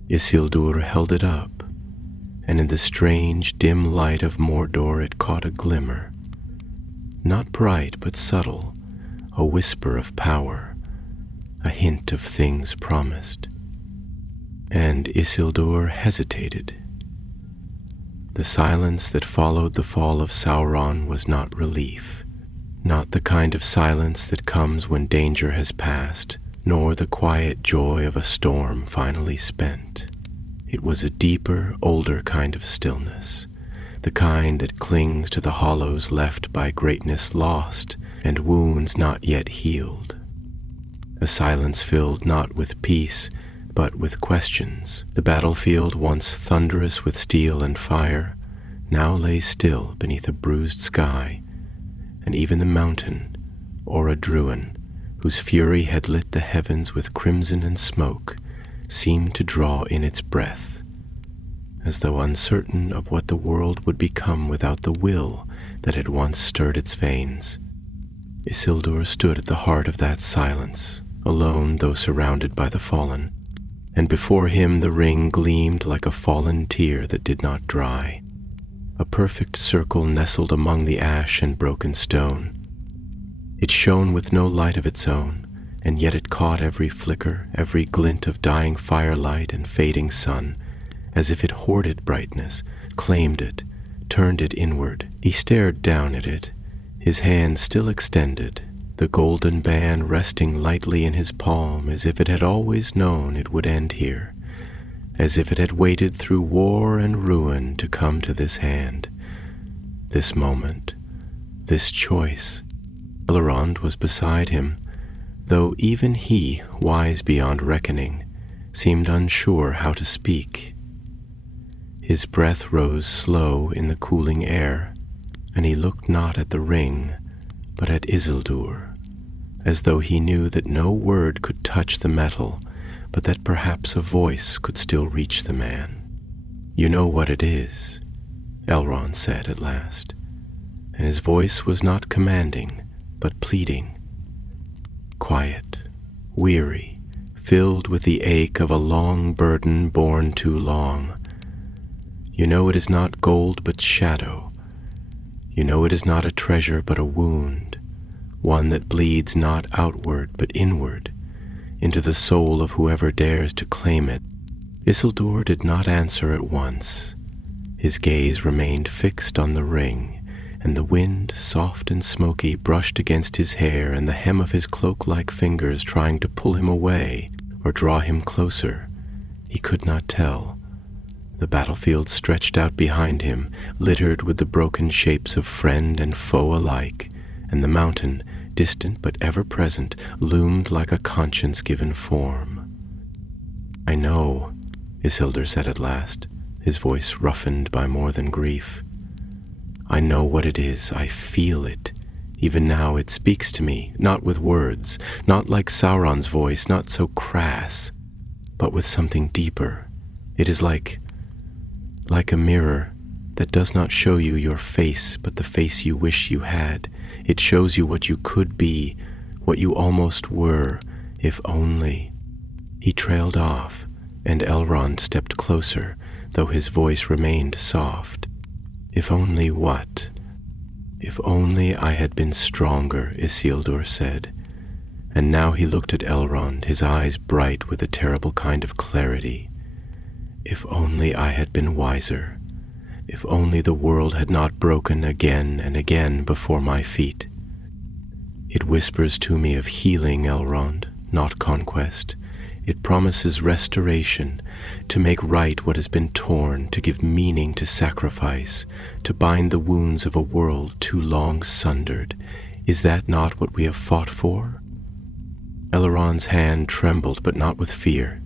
Isildur held it up, and in the strange, dim light of Mordor it caught a glimmer, not bright but subtle, a whisper of power, a hint of things promised. And Isildur hesitated. The silence that followed the fall of Sauron was not relief, not the kind of silence that comes when danger has passed, nor the quiet joy of a storm finally spent. It was a deeper, older kind of stillness, the kind that clings to the hollows left by greatness lost and wounds not yet healed. A silence filled not with peace, but with questions. The battlefield, once thunderous with steel and fire, now lay still beneath a bruised sky, and even the mountain, Orodruin, whose fury had lit the heavens with crimson and smoke, seemed to draw in its breath, as though uncertain of what the world would become without the will that had once stirred its veins. Isildur stood at the heart of that silence, alone though surrounded by the fallen, and before him the ring gleamed like a fallen tear that did not dry, a perfect circle nestled among the ash and broken stone. It shone with no light of its own, and yet it caught every flicker, every glint of dying firelight and fading sun, as if it hoarded brightness, claimed it, turned it inward. He stared down at it, his hand still extended, the golden band resting lightly in his palm, as if it had always known it would end here, as if it had waited through war and ruin to come to this hand, this moment, this choice. Elrond was beside him, though even he, wise beyond reckoning, seemed unsure how to speak. His breath rose slow in the cooling air, and he looked not at the ring, but at Isildur, as though he knew that no word could touch the metal, but that perhaps a voice could still reach the man. "You know what it is," Elrond said at last, and his voice was not commanding, but pleading. Quiet, weary, filled with the ache of a long burden borne too long. "You know it is not gold but shadow. You know it is not a treasure but a wound, one that bleeds not outward but inward, into the soul of whoever dares to claim it." Isildur did not answer at once. His gaze remained fixed on the ring, and the wind, soft and smoky, brushed against his hair and the hem of his cloak-like fingers, trying to pull him away or draw him closer. He could not tell. The battlefield stretched out behind him, littered with the broken shapes of friend and foe alike, and the mountain, distant but ever present, loomed like a conscience given form. "I know," Isildur said at last, his voice roughened by more than grief. "I know what it is. I feel it. Even now it speaks to me, not with words, not like Sauron's voice, not so crass, but with something deeper. It is like a mirror that does not show you your face, but the face you wish you had. It shows you what you could be, what you almost were, if only." He trailed off, and Elrond stepped closer, though his voice remained soft. "If only what?" "If only I had been stronger," Isildur said, and now he looked at Elrond, his eyes bright with a terrible kind of clarity. "If only I had been wiser. If only the world had not broken again and again before my feet. It whispers to me of healing, Elrond, not conquest. It promises restoration, to make right what has been torn, to give meaning to sacrifice, to bind the wounds of a world too long sundered. Is that not what we have fought for? Elrond's hand trembled, but not with fear.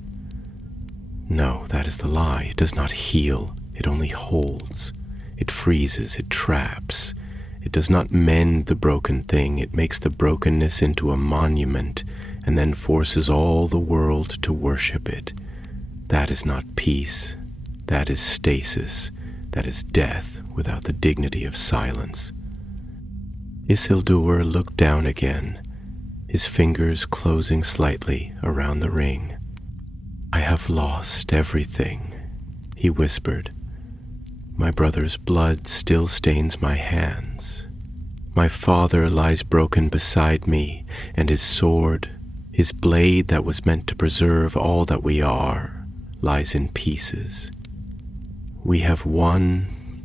No, that is the lie. It does not heal, it only holds. It freezes, it traps. It does not mend the broken thing, it makes the brokenness into a monument, and then forces all the world to worship it. That is not peace, that is stasis, that is death without the dignity of silence. Isildur looked down again, his fingers closing slightly around the ring. I have lost everything, he whispered. My brother's blood still stains my hands. My father lies broken beside me, and his sword, his blade that was meant to preserve all that we are, lies in pieces. We have won,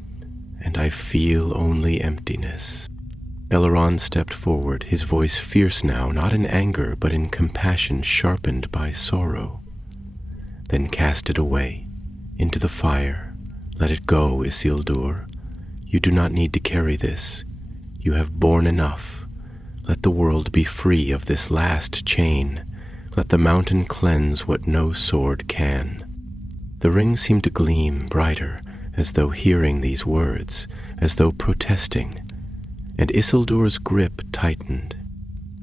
and I feel only emptiness. Elrond stepped forward, his voice fierce now, not in anger, but in compassion sharpened by sorrow. Then cast it away, into the fire. Let it go, Isildur. You do not need to carry this. You have borne enough. Let the world be free of this last chain. Let the mountain cleanse what no sword can. The ring seemed to gleam brighter, as though hearing these words, as though protesting, and Isildur's grip tightened.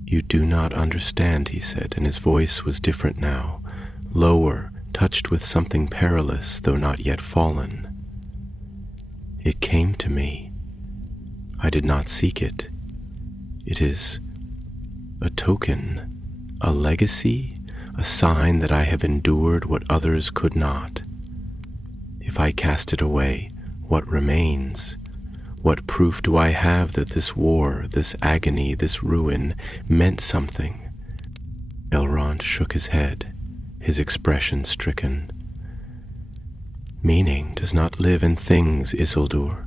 You do not understand, he said, and his voice was different now, lower, touched with something perilous, though not yet fallen. It came to me. I did not seek it. It is a token, a legacy, a sign that I have endured what others could not. If I cast it away, what remains? What proof do I have that this war, this agony, this ruin meant something? Elrond shook his head, his expression stricken. Meaning does not live in things, Isildur.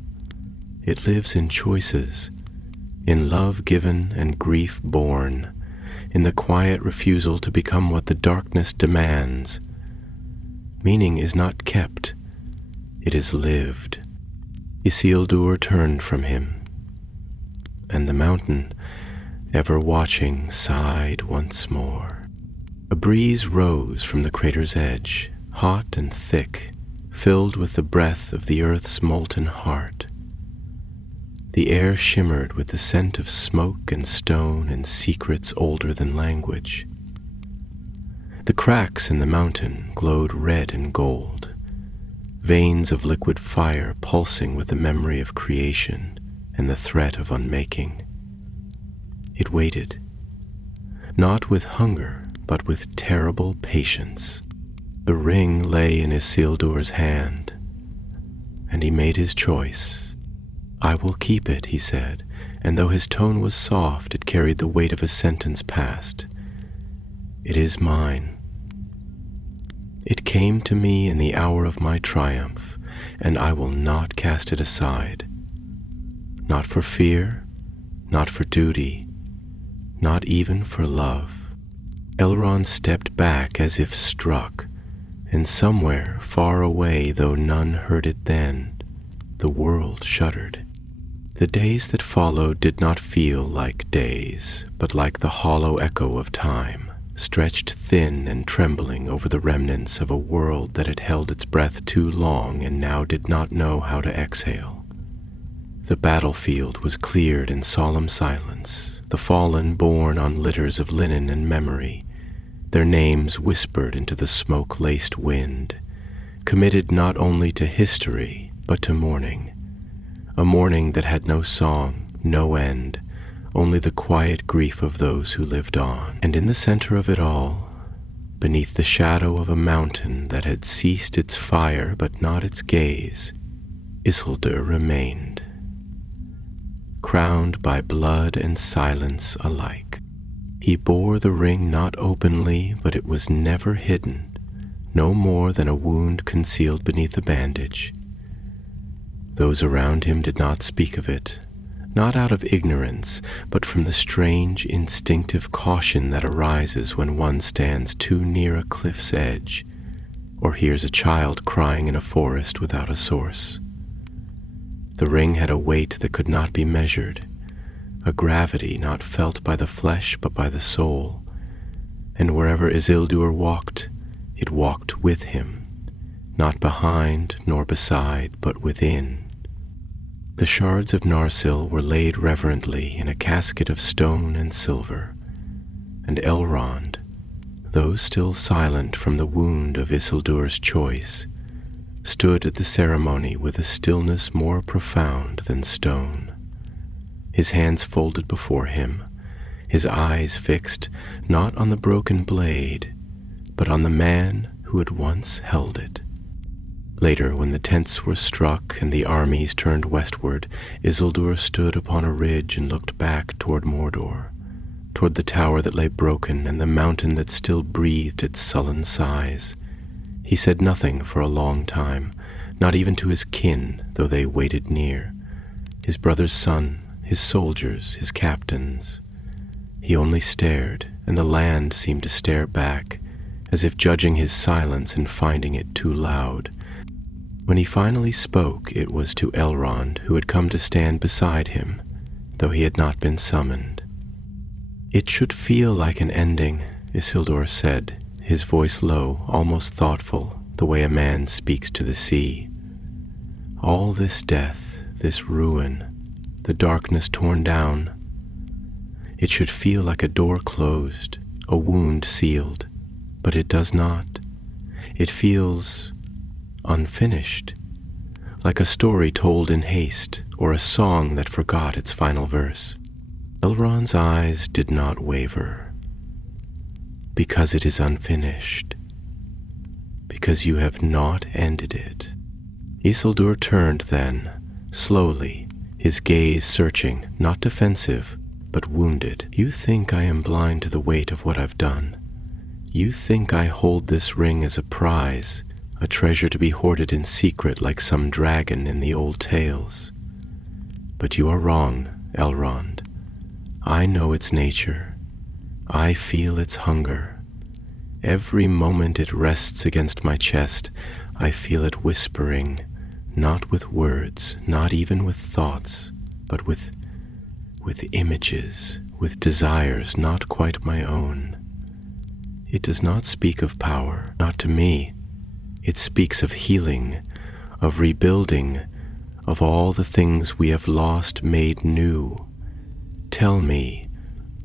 It lives in choices, in love given and grief borne, in the quiet refusal to become what the darkness demands. Meaning is not kept, it is lived. Isildur turned from him, and the mountain, ever watching, sighed once more. A breeze rose from the crater's edge, hot and thick, filled with the breath of the earth's molten heart. The air shimmered with the scent of smoke and stone and secrets older than language. The cracks in the mountain glowed red and gold, veins of liquid fire pulsing with the memory of creation and the threat of unmaking. It waited, not with hunger, but with terrible patience. The ring lay in Isildur's hand, and he made his choice. I will keep it, he said, and though his tone was soft, it carried the weight of a sentence passed. It is mine. It came to me in the hour of my triumph, and I will not cast it aside. Not for fear, not for duty, not even for love. Elrond stepped back as if struck, and somewhere far away, though none heard it then, the world shuddered. The days that followed did not feel like days, but like the hollow echo of time, stretched thin and trembling over the remnants of a world that had held its breath too long and now did not know how to exhale. The battlefield was cleared in solemn silence, the fallen borne on litters of linen and memory, their names whispered into the smoke-laced wind, committed not only to history, but to mourning, a mourning that had no song, no end, only the quiet grief of those who lived on. And in the center of it all, beneath the shadow of a mountain that had ceased its fire but not its gaze, Isildur remained, crowned by blood and silence alike. He bore the ring not openly, but it was never hidden, no more than a wound concealed beneath a bandage. Those around him did not speak of it, not out of ignorance, but from the strange instinctive caution that arises when one stands too near a cliff's edge, or hears a child crying in a forest without a source. The ring had a weight that could not be measured, a gravity not felt by the flesh but by the soul, and wherever Isildur walked, it walked with him, not behind nor beside, but within. The shards of Narsil were laid reverently in a casket of stone and silver, and Elrond, though still silent from the wound of Isildur's choice, stood at the ceremony with a stillness more profound than stone, his hands folded before him, his eyes fixed not on the broken blade, but on the man who had once held it. Later, when the tents were struck and the armies turned westward, Isildur stood upon a ridge and looked back toward Mordor, toward the tower that lay broken and the mountain that still breathed its sullen sighs. He said nothing for a long time, not even to his kin, though they waited near, his brother's son, his soldiers, his captains. He only stared, and the land seemed to stare back, as if judging his silence and finding it too loud. When he finally spoke, it was to Elrond, who had come to stand beside him, though he had not been summoned. "It should feel like an ending," Isildur said, his voice low, almost thoughtful, the way a man speaks to the sea. "All this death, this ruin, the darkness torn down, it should feel like a door closed, a wound sealed, but it does not. It feels unfinished, like a story told in haste, or a song that forgot its final verse." Elrond's eyes did not waver. "Because it is unfinished. Because you have not ended it." Isildur turned then, slowly, his gaze searching, not defensive, but wounded. "You think I am blind to the weight of what I've done. You think I hold this ring as a prize, a treasure to be hoarded in secret like some dragon in the old tales. But you are wrong, Elrond. I know its nature. I feel its hunger. Every moment it rests against my chest, I feel it whispering, not with words, not even with thoughts, but with images, with desires not quite my own. It does not speak of power, not to me. It speaks of healing, of rebuilding, of all the things we have lost made new. Tell me,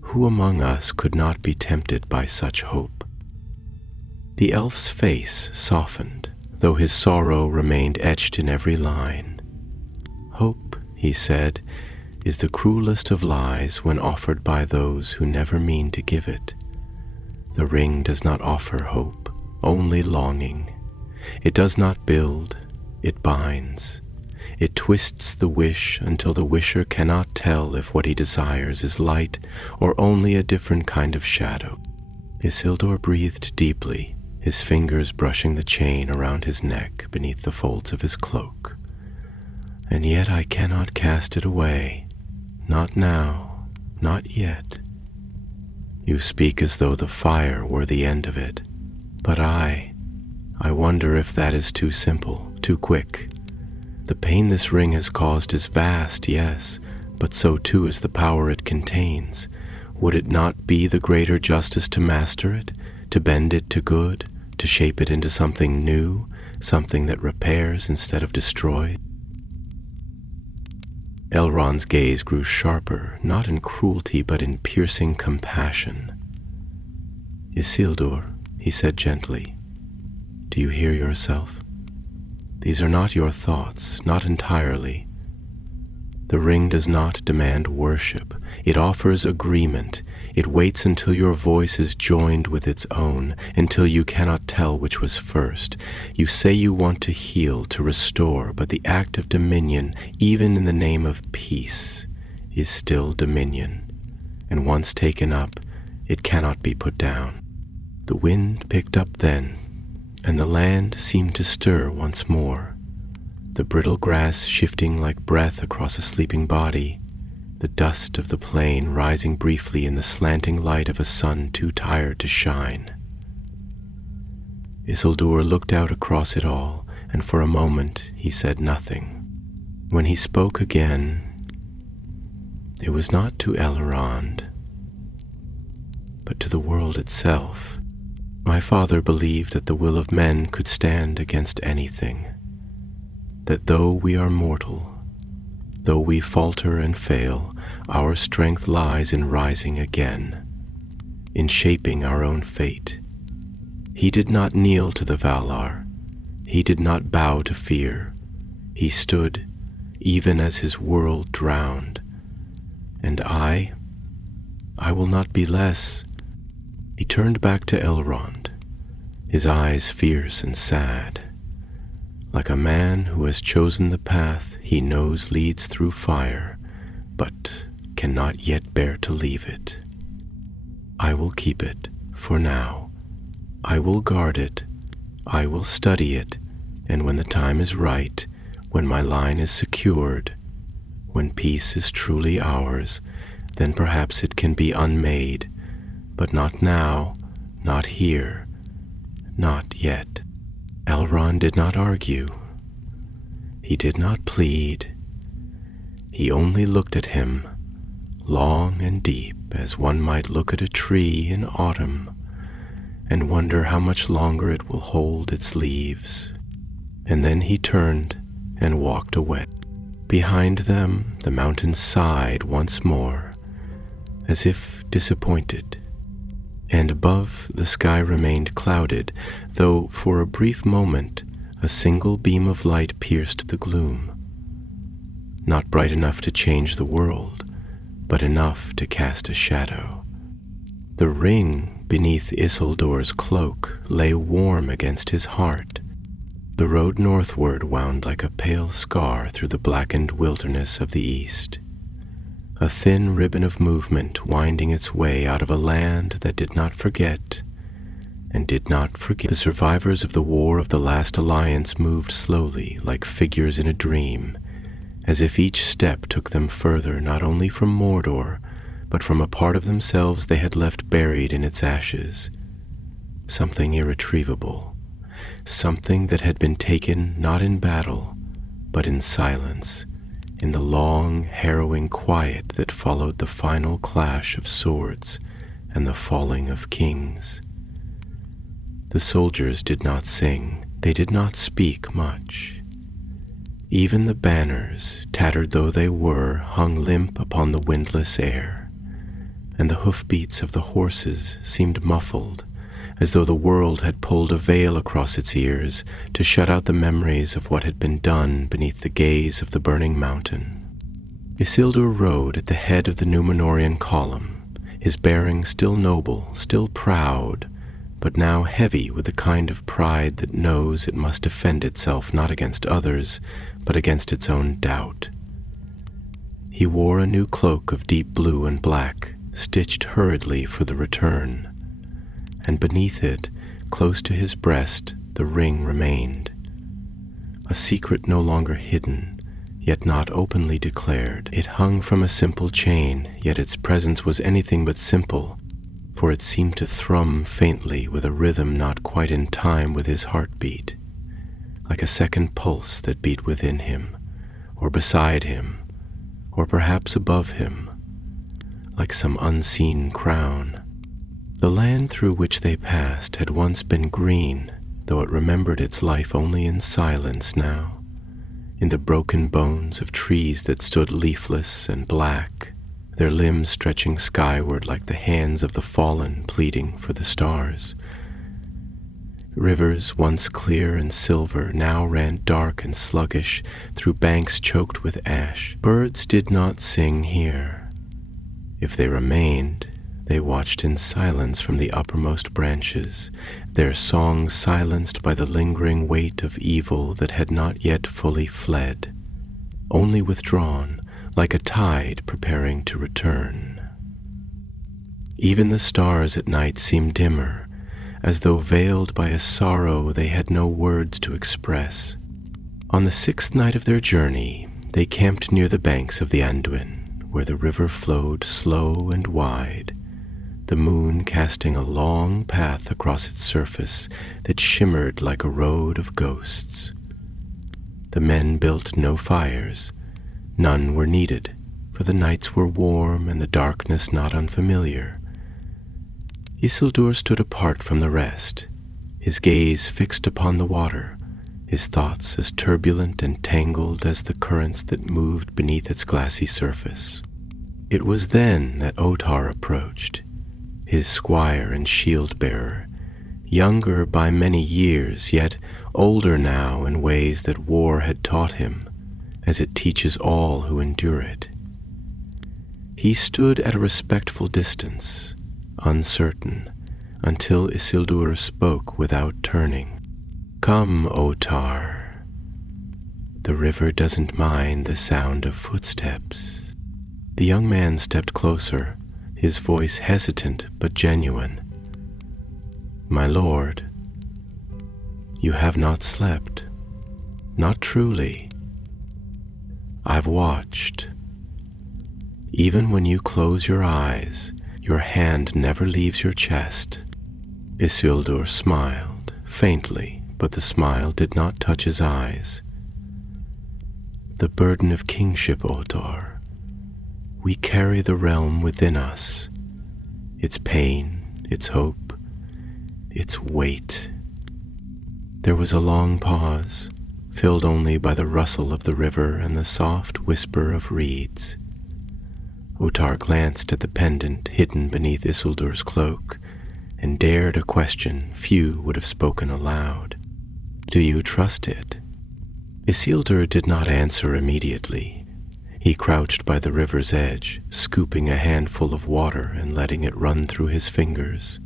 who among us could not be tempted by such hope?" The elf's face softened, though his sorrow remained etched in every line. "Hope," he said, "is the cruelest of lies when offered by those who never mean to give it. The ring does not offer hope, only longing. It does not build, it binds. It twists the wish until the wisher cannot tell if what he desires is light or only a different kind of shadow." Isildur breathed deeply, his fingers brushing the chain around his neck beneath the folds of his cloak. "And yet I cannot cast it away. Not now, not yet. You speak as though the fire were the end of it, but I wonder if that is too simple, too quick. The pain this ring has caused is vast, yes, but so too is the power it contains. Would it not be the greater justice to master it, to bend it to good, to shape it into something new, something that repairs instead of destroys?" Elrond's gaze grew sharper, not in cruelty but in piercing compassion. "Isildur," he said gently, "do you hear yourself? These are not your thoughts, not entirely. The ring does not demand worship. It offers agreement. It waits until your voice is joined with its own, until you cannot tell which was first. You say you want to heal, to restore, but the act of dominion, even in the name of peace, is still dominion. And once taken up, it cannot be put down." The wind picked up then, and the land seemed to stir once more, the brittle grass shifting like breath across a sleeping body, the dust of the plain rising briefly in the slanting light of a sun too tired to shine. Isildur looked out across it all, and for a moment he said nothing. When he spoke again, it was not to Elrond, but to the world itself. My father believed that the will of men could stand against anything, that though we are mortal, though we falter and fail, our strength lies in rising again, in shaping our own fate. He did not kneel to the Valar. He did not bow to fear. He stood, even as his world drowned. And I will not be less. He turned back to Elrond, his eyes fierce and sad, like a man who has chosen the path he knows leads through fire, but cannot yet bear to leave it. I will keep it for now. I will guard it. I will study it, and when the time is right, when my line is secured, when peace is truly ours, then perhaps it can be unmade, but not now, not here, not yet. Elrond did not argue. He did not plead. He only looked at him, long and deep, as one might look at a tree in autumn, and wonder how much longer it will hold its leaves. And then he turned and walked away. Behind them, the mountains sighed once more, as if disappointed, and above the sky remained clouded, though for a brief moment a single beam of light pierced the gloom. Not bright enough to change the world, but enough to cast a shadow. The ring beneath Isildur's cloak lay warm against his heart. The road northward wound like a pale scar through the blackened wilderness of the east, a thin ribbon of movement winding its way out of a land that did not forget and did not forget. The survivors of the War of the Last Alliance moved slowly, like figures in a dream, as if each step took them further not only from Mordor, but from a part of themselves they had left buried in its ashes, something irretrievable, something that had been taken not in battle, but in silence, in the long, harrowing quiet that followed the final clash of swords and the falling of kings. The soldiers did not sing, they did not speak much. Even the banners, tattered though they were, hung limp upon the windless air, and the hoofbeats of the horses seemed muffled, as though the world had pulled a veil across its ears to shut out the memories of what had been done beneath the gaze of the burning mountain. Isildur rode at the head of the Númenórean column, his bearing still noble, still proud, but now heavy with the kind of pride that knows it must defend itself not against others, but against its own doubt. He wore a new cloak of deep blue and black, stitched hurriedly for the return, and beneath it, close to his breast, the ring remained. A secret no longer hidden, yet not openly declared. It hung from a simple chain, yet its presence was anything but simple, for it seemed to thrum faintly with a rhythm not quite in time with his heartbeat, like a second pulse that beat within him, or beside him, or perhaps above him, like some unseen crown. The land through which they passed had once been green, though it remembered its life only in silence now, in the broken bones of trees that stood leafless and black, their limbs stretching skyward like the hands of the fallen pleading for the stars. Rivers once clear and silver now ran dark and sluggish through banks choked with ash. Birds did not sing here. If they remained, they watched in silence from the uppermost branches, their song silenced by the lingering weight of evil that had not yet fully fled, only withdrawn, like a tide preparing to return. Even the stars at night seemed dimmer, as though veiled by a sorrow they had no words to express. On the 6th night of their journey, they camped near the banks of the Anduin, where the river flowed slow and wide, the moon casting a long path across its surface that shimmered like a road of ghosts. The men built no fires. None were needed, for the nights were warm and the darkness not unfamiliar. Isildur stood apart from the rest, his gaze fixed upon the water, his thoughts as turbulent and tangled as the currents that moved beneath its glassy surface. It was then that Otar approached, his squire and shield-bearer, younger by many years, yet older now in ways that war had taught him, as it teaches all who endure it. He stood at a respectful distance, uncertain, until Isildur spoke without turning. "Come, Otar. The river doesn't mind the sound of footsteps." The young man stepped closer, his voice hesitant but genuine. "My lord, you have not slept. Not truly. I've watched. Even when you close your eyes, your hand never leaves your chest." Isildur smiled, faintly, but the smile did not touch his eyes. "The burden of kingship, Otar. We carry the realm within us, its pain, its hope, its weight." There was a long pause, filled only by the rustle of the river and the soft whisper of reeds. Otar glanced at the pendant hidden beneath Isildur's cloak and dared a question few would have spoken aloud. "Do you trust it?" Isildur did not answer immediately. He crouched by the river's edge, scooping a handful of water and letting it run through his fingers,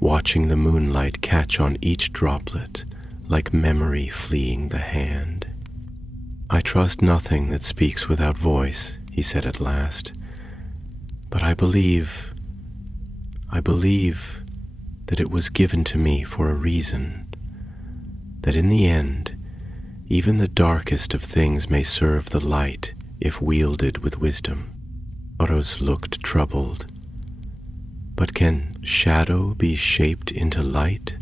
watching the moonlight catch on each droplet, like memory fleeing the hand. "I trust nothing that speaks without voice," he said at last, "but I believe that it was given to me for a reason, that in the end, even the darkest of things may serve the light if wielded with wisdom." Oros looked troubled. "But can shadow be shaped into light?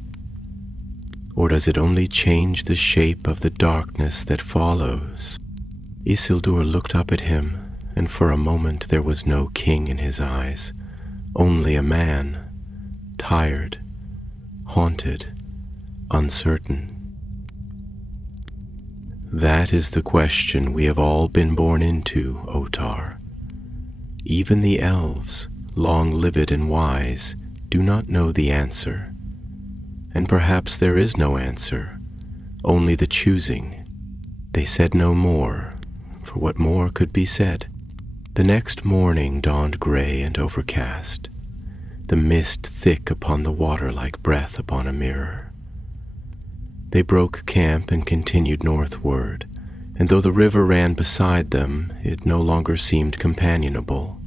Or does it only change the shape of the darkness that follows?" Isildur looked up at him, and for a moment there was no king in his eyes, only a man, tired, haunted, uncertain. "That is the question we have all been born into, Otar. Even the elves, long-lived and wise, do not know the answer. And perhaps there is no answer, only the choosing." They said no more, for what more could be said? The next morning dawned gray and overcast, the mist thick upon the water like breath upon a mirror. They broke camp and continued northward, and though the river ran beside them, it no longer seemed companionable.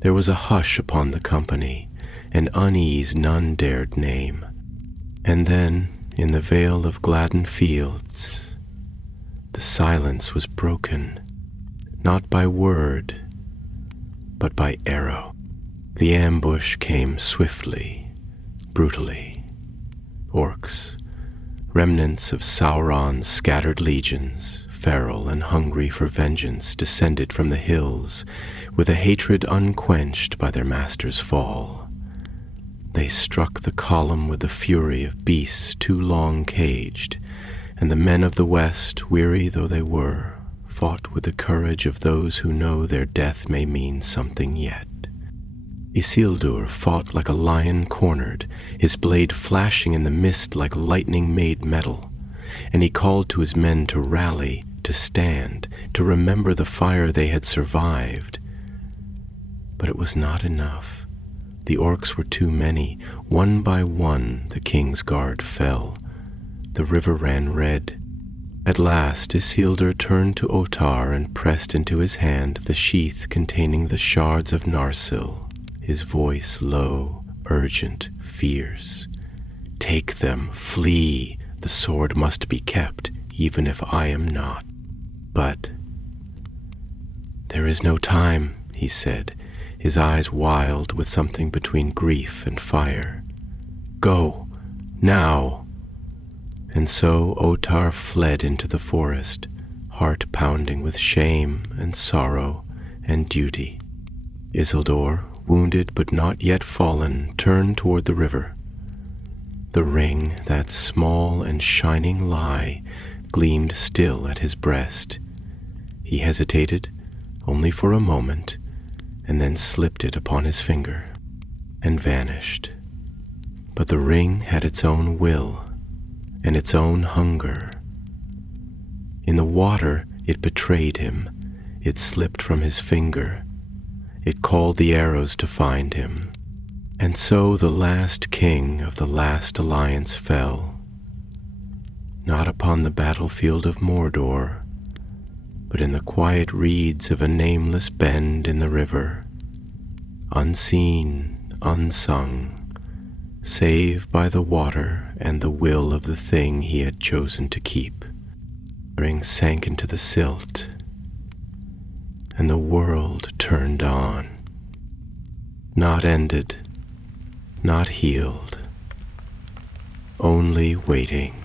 There was a hush upon the company, an unease none dared name. And then, in the vale of Gladden Fields, the silence was broken, not by word, but by arrow. The ambush came swiftly, brutally. Orcs, remnants of Sauron's scattered legions, feral and hungry for vengeance, descended from the hills with a hatred unquenched by their master's fall. They struck the column with the fury of beasts too long caged, and the men of the West, weary though they were, fought with the courage of those who know their death may mean something yet. Isildur fought like a lion cornered, his blade flashing in the mist like lightning made metal, and he called to his men to rally, to stand, to remember the fire they had survived. But it was not enough. The orcs were too many. One by one the king's guard fell. The river ran red. At last Isildur turned to Otar and pressed into his hand the sheath containing the shards of Narsil, his voice low, urgent, fierce. "Take them, flee. The sword must be kept, even if I am not." But "There is no time," he said, his eyes wild with something between grief and fire. "Go, now!" And so Otar fled into the forest, heart pounding with shame and sorrow and duty. Isildur, wounded but not yet fallen, turned toward the river. The ring, that small and shining lie, gleamed still at his breast. He hesitated only for a moment, and then slipped it upon his finger and vanished. But the ring had its own will and its own hunger. In the water it betrayed him, it slipped from his finger, it called the arrows to find him. And so the last king of the last alliance fell, not upon the battlefield of Mordor, but in the quiet reeds of a nameless bend in the river, unseen, unsung, save by the water and the will of the thing he had chosen to keep. The ring sank into the silt, and the world turned on, not ended, not healed, only waiting.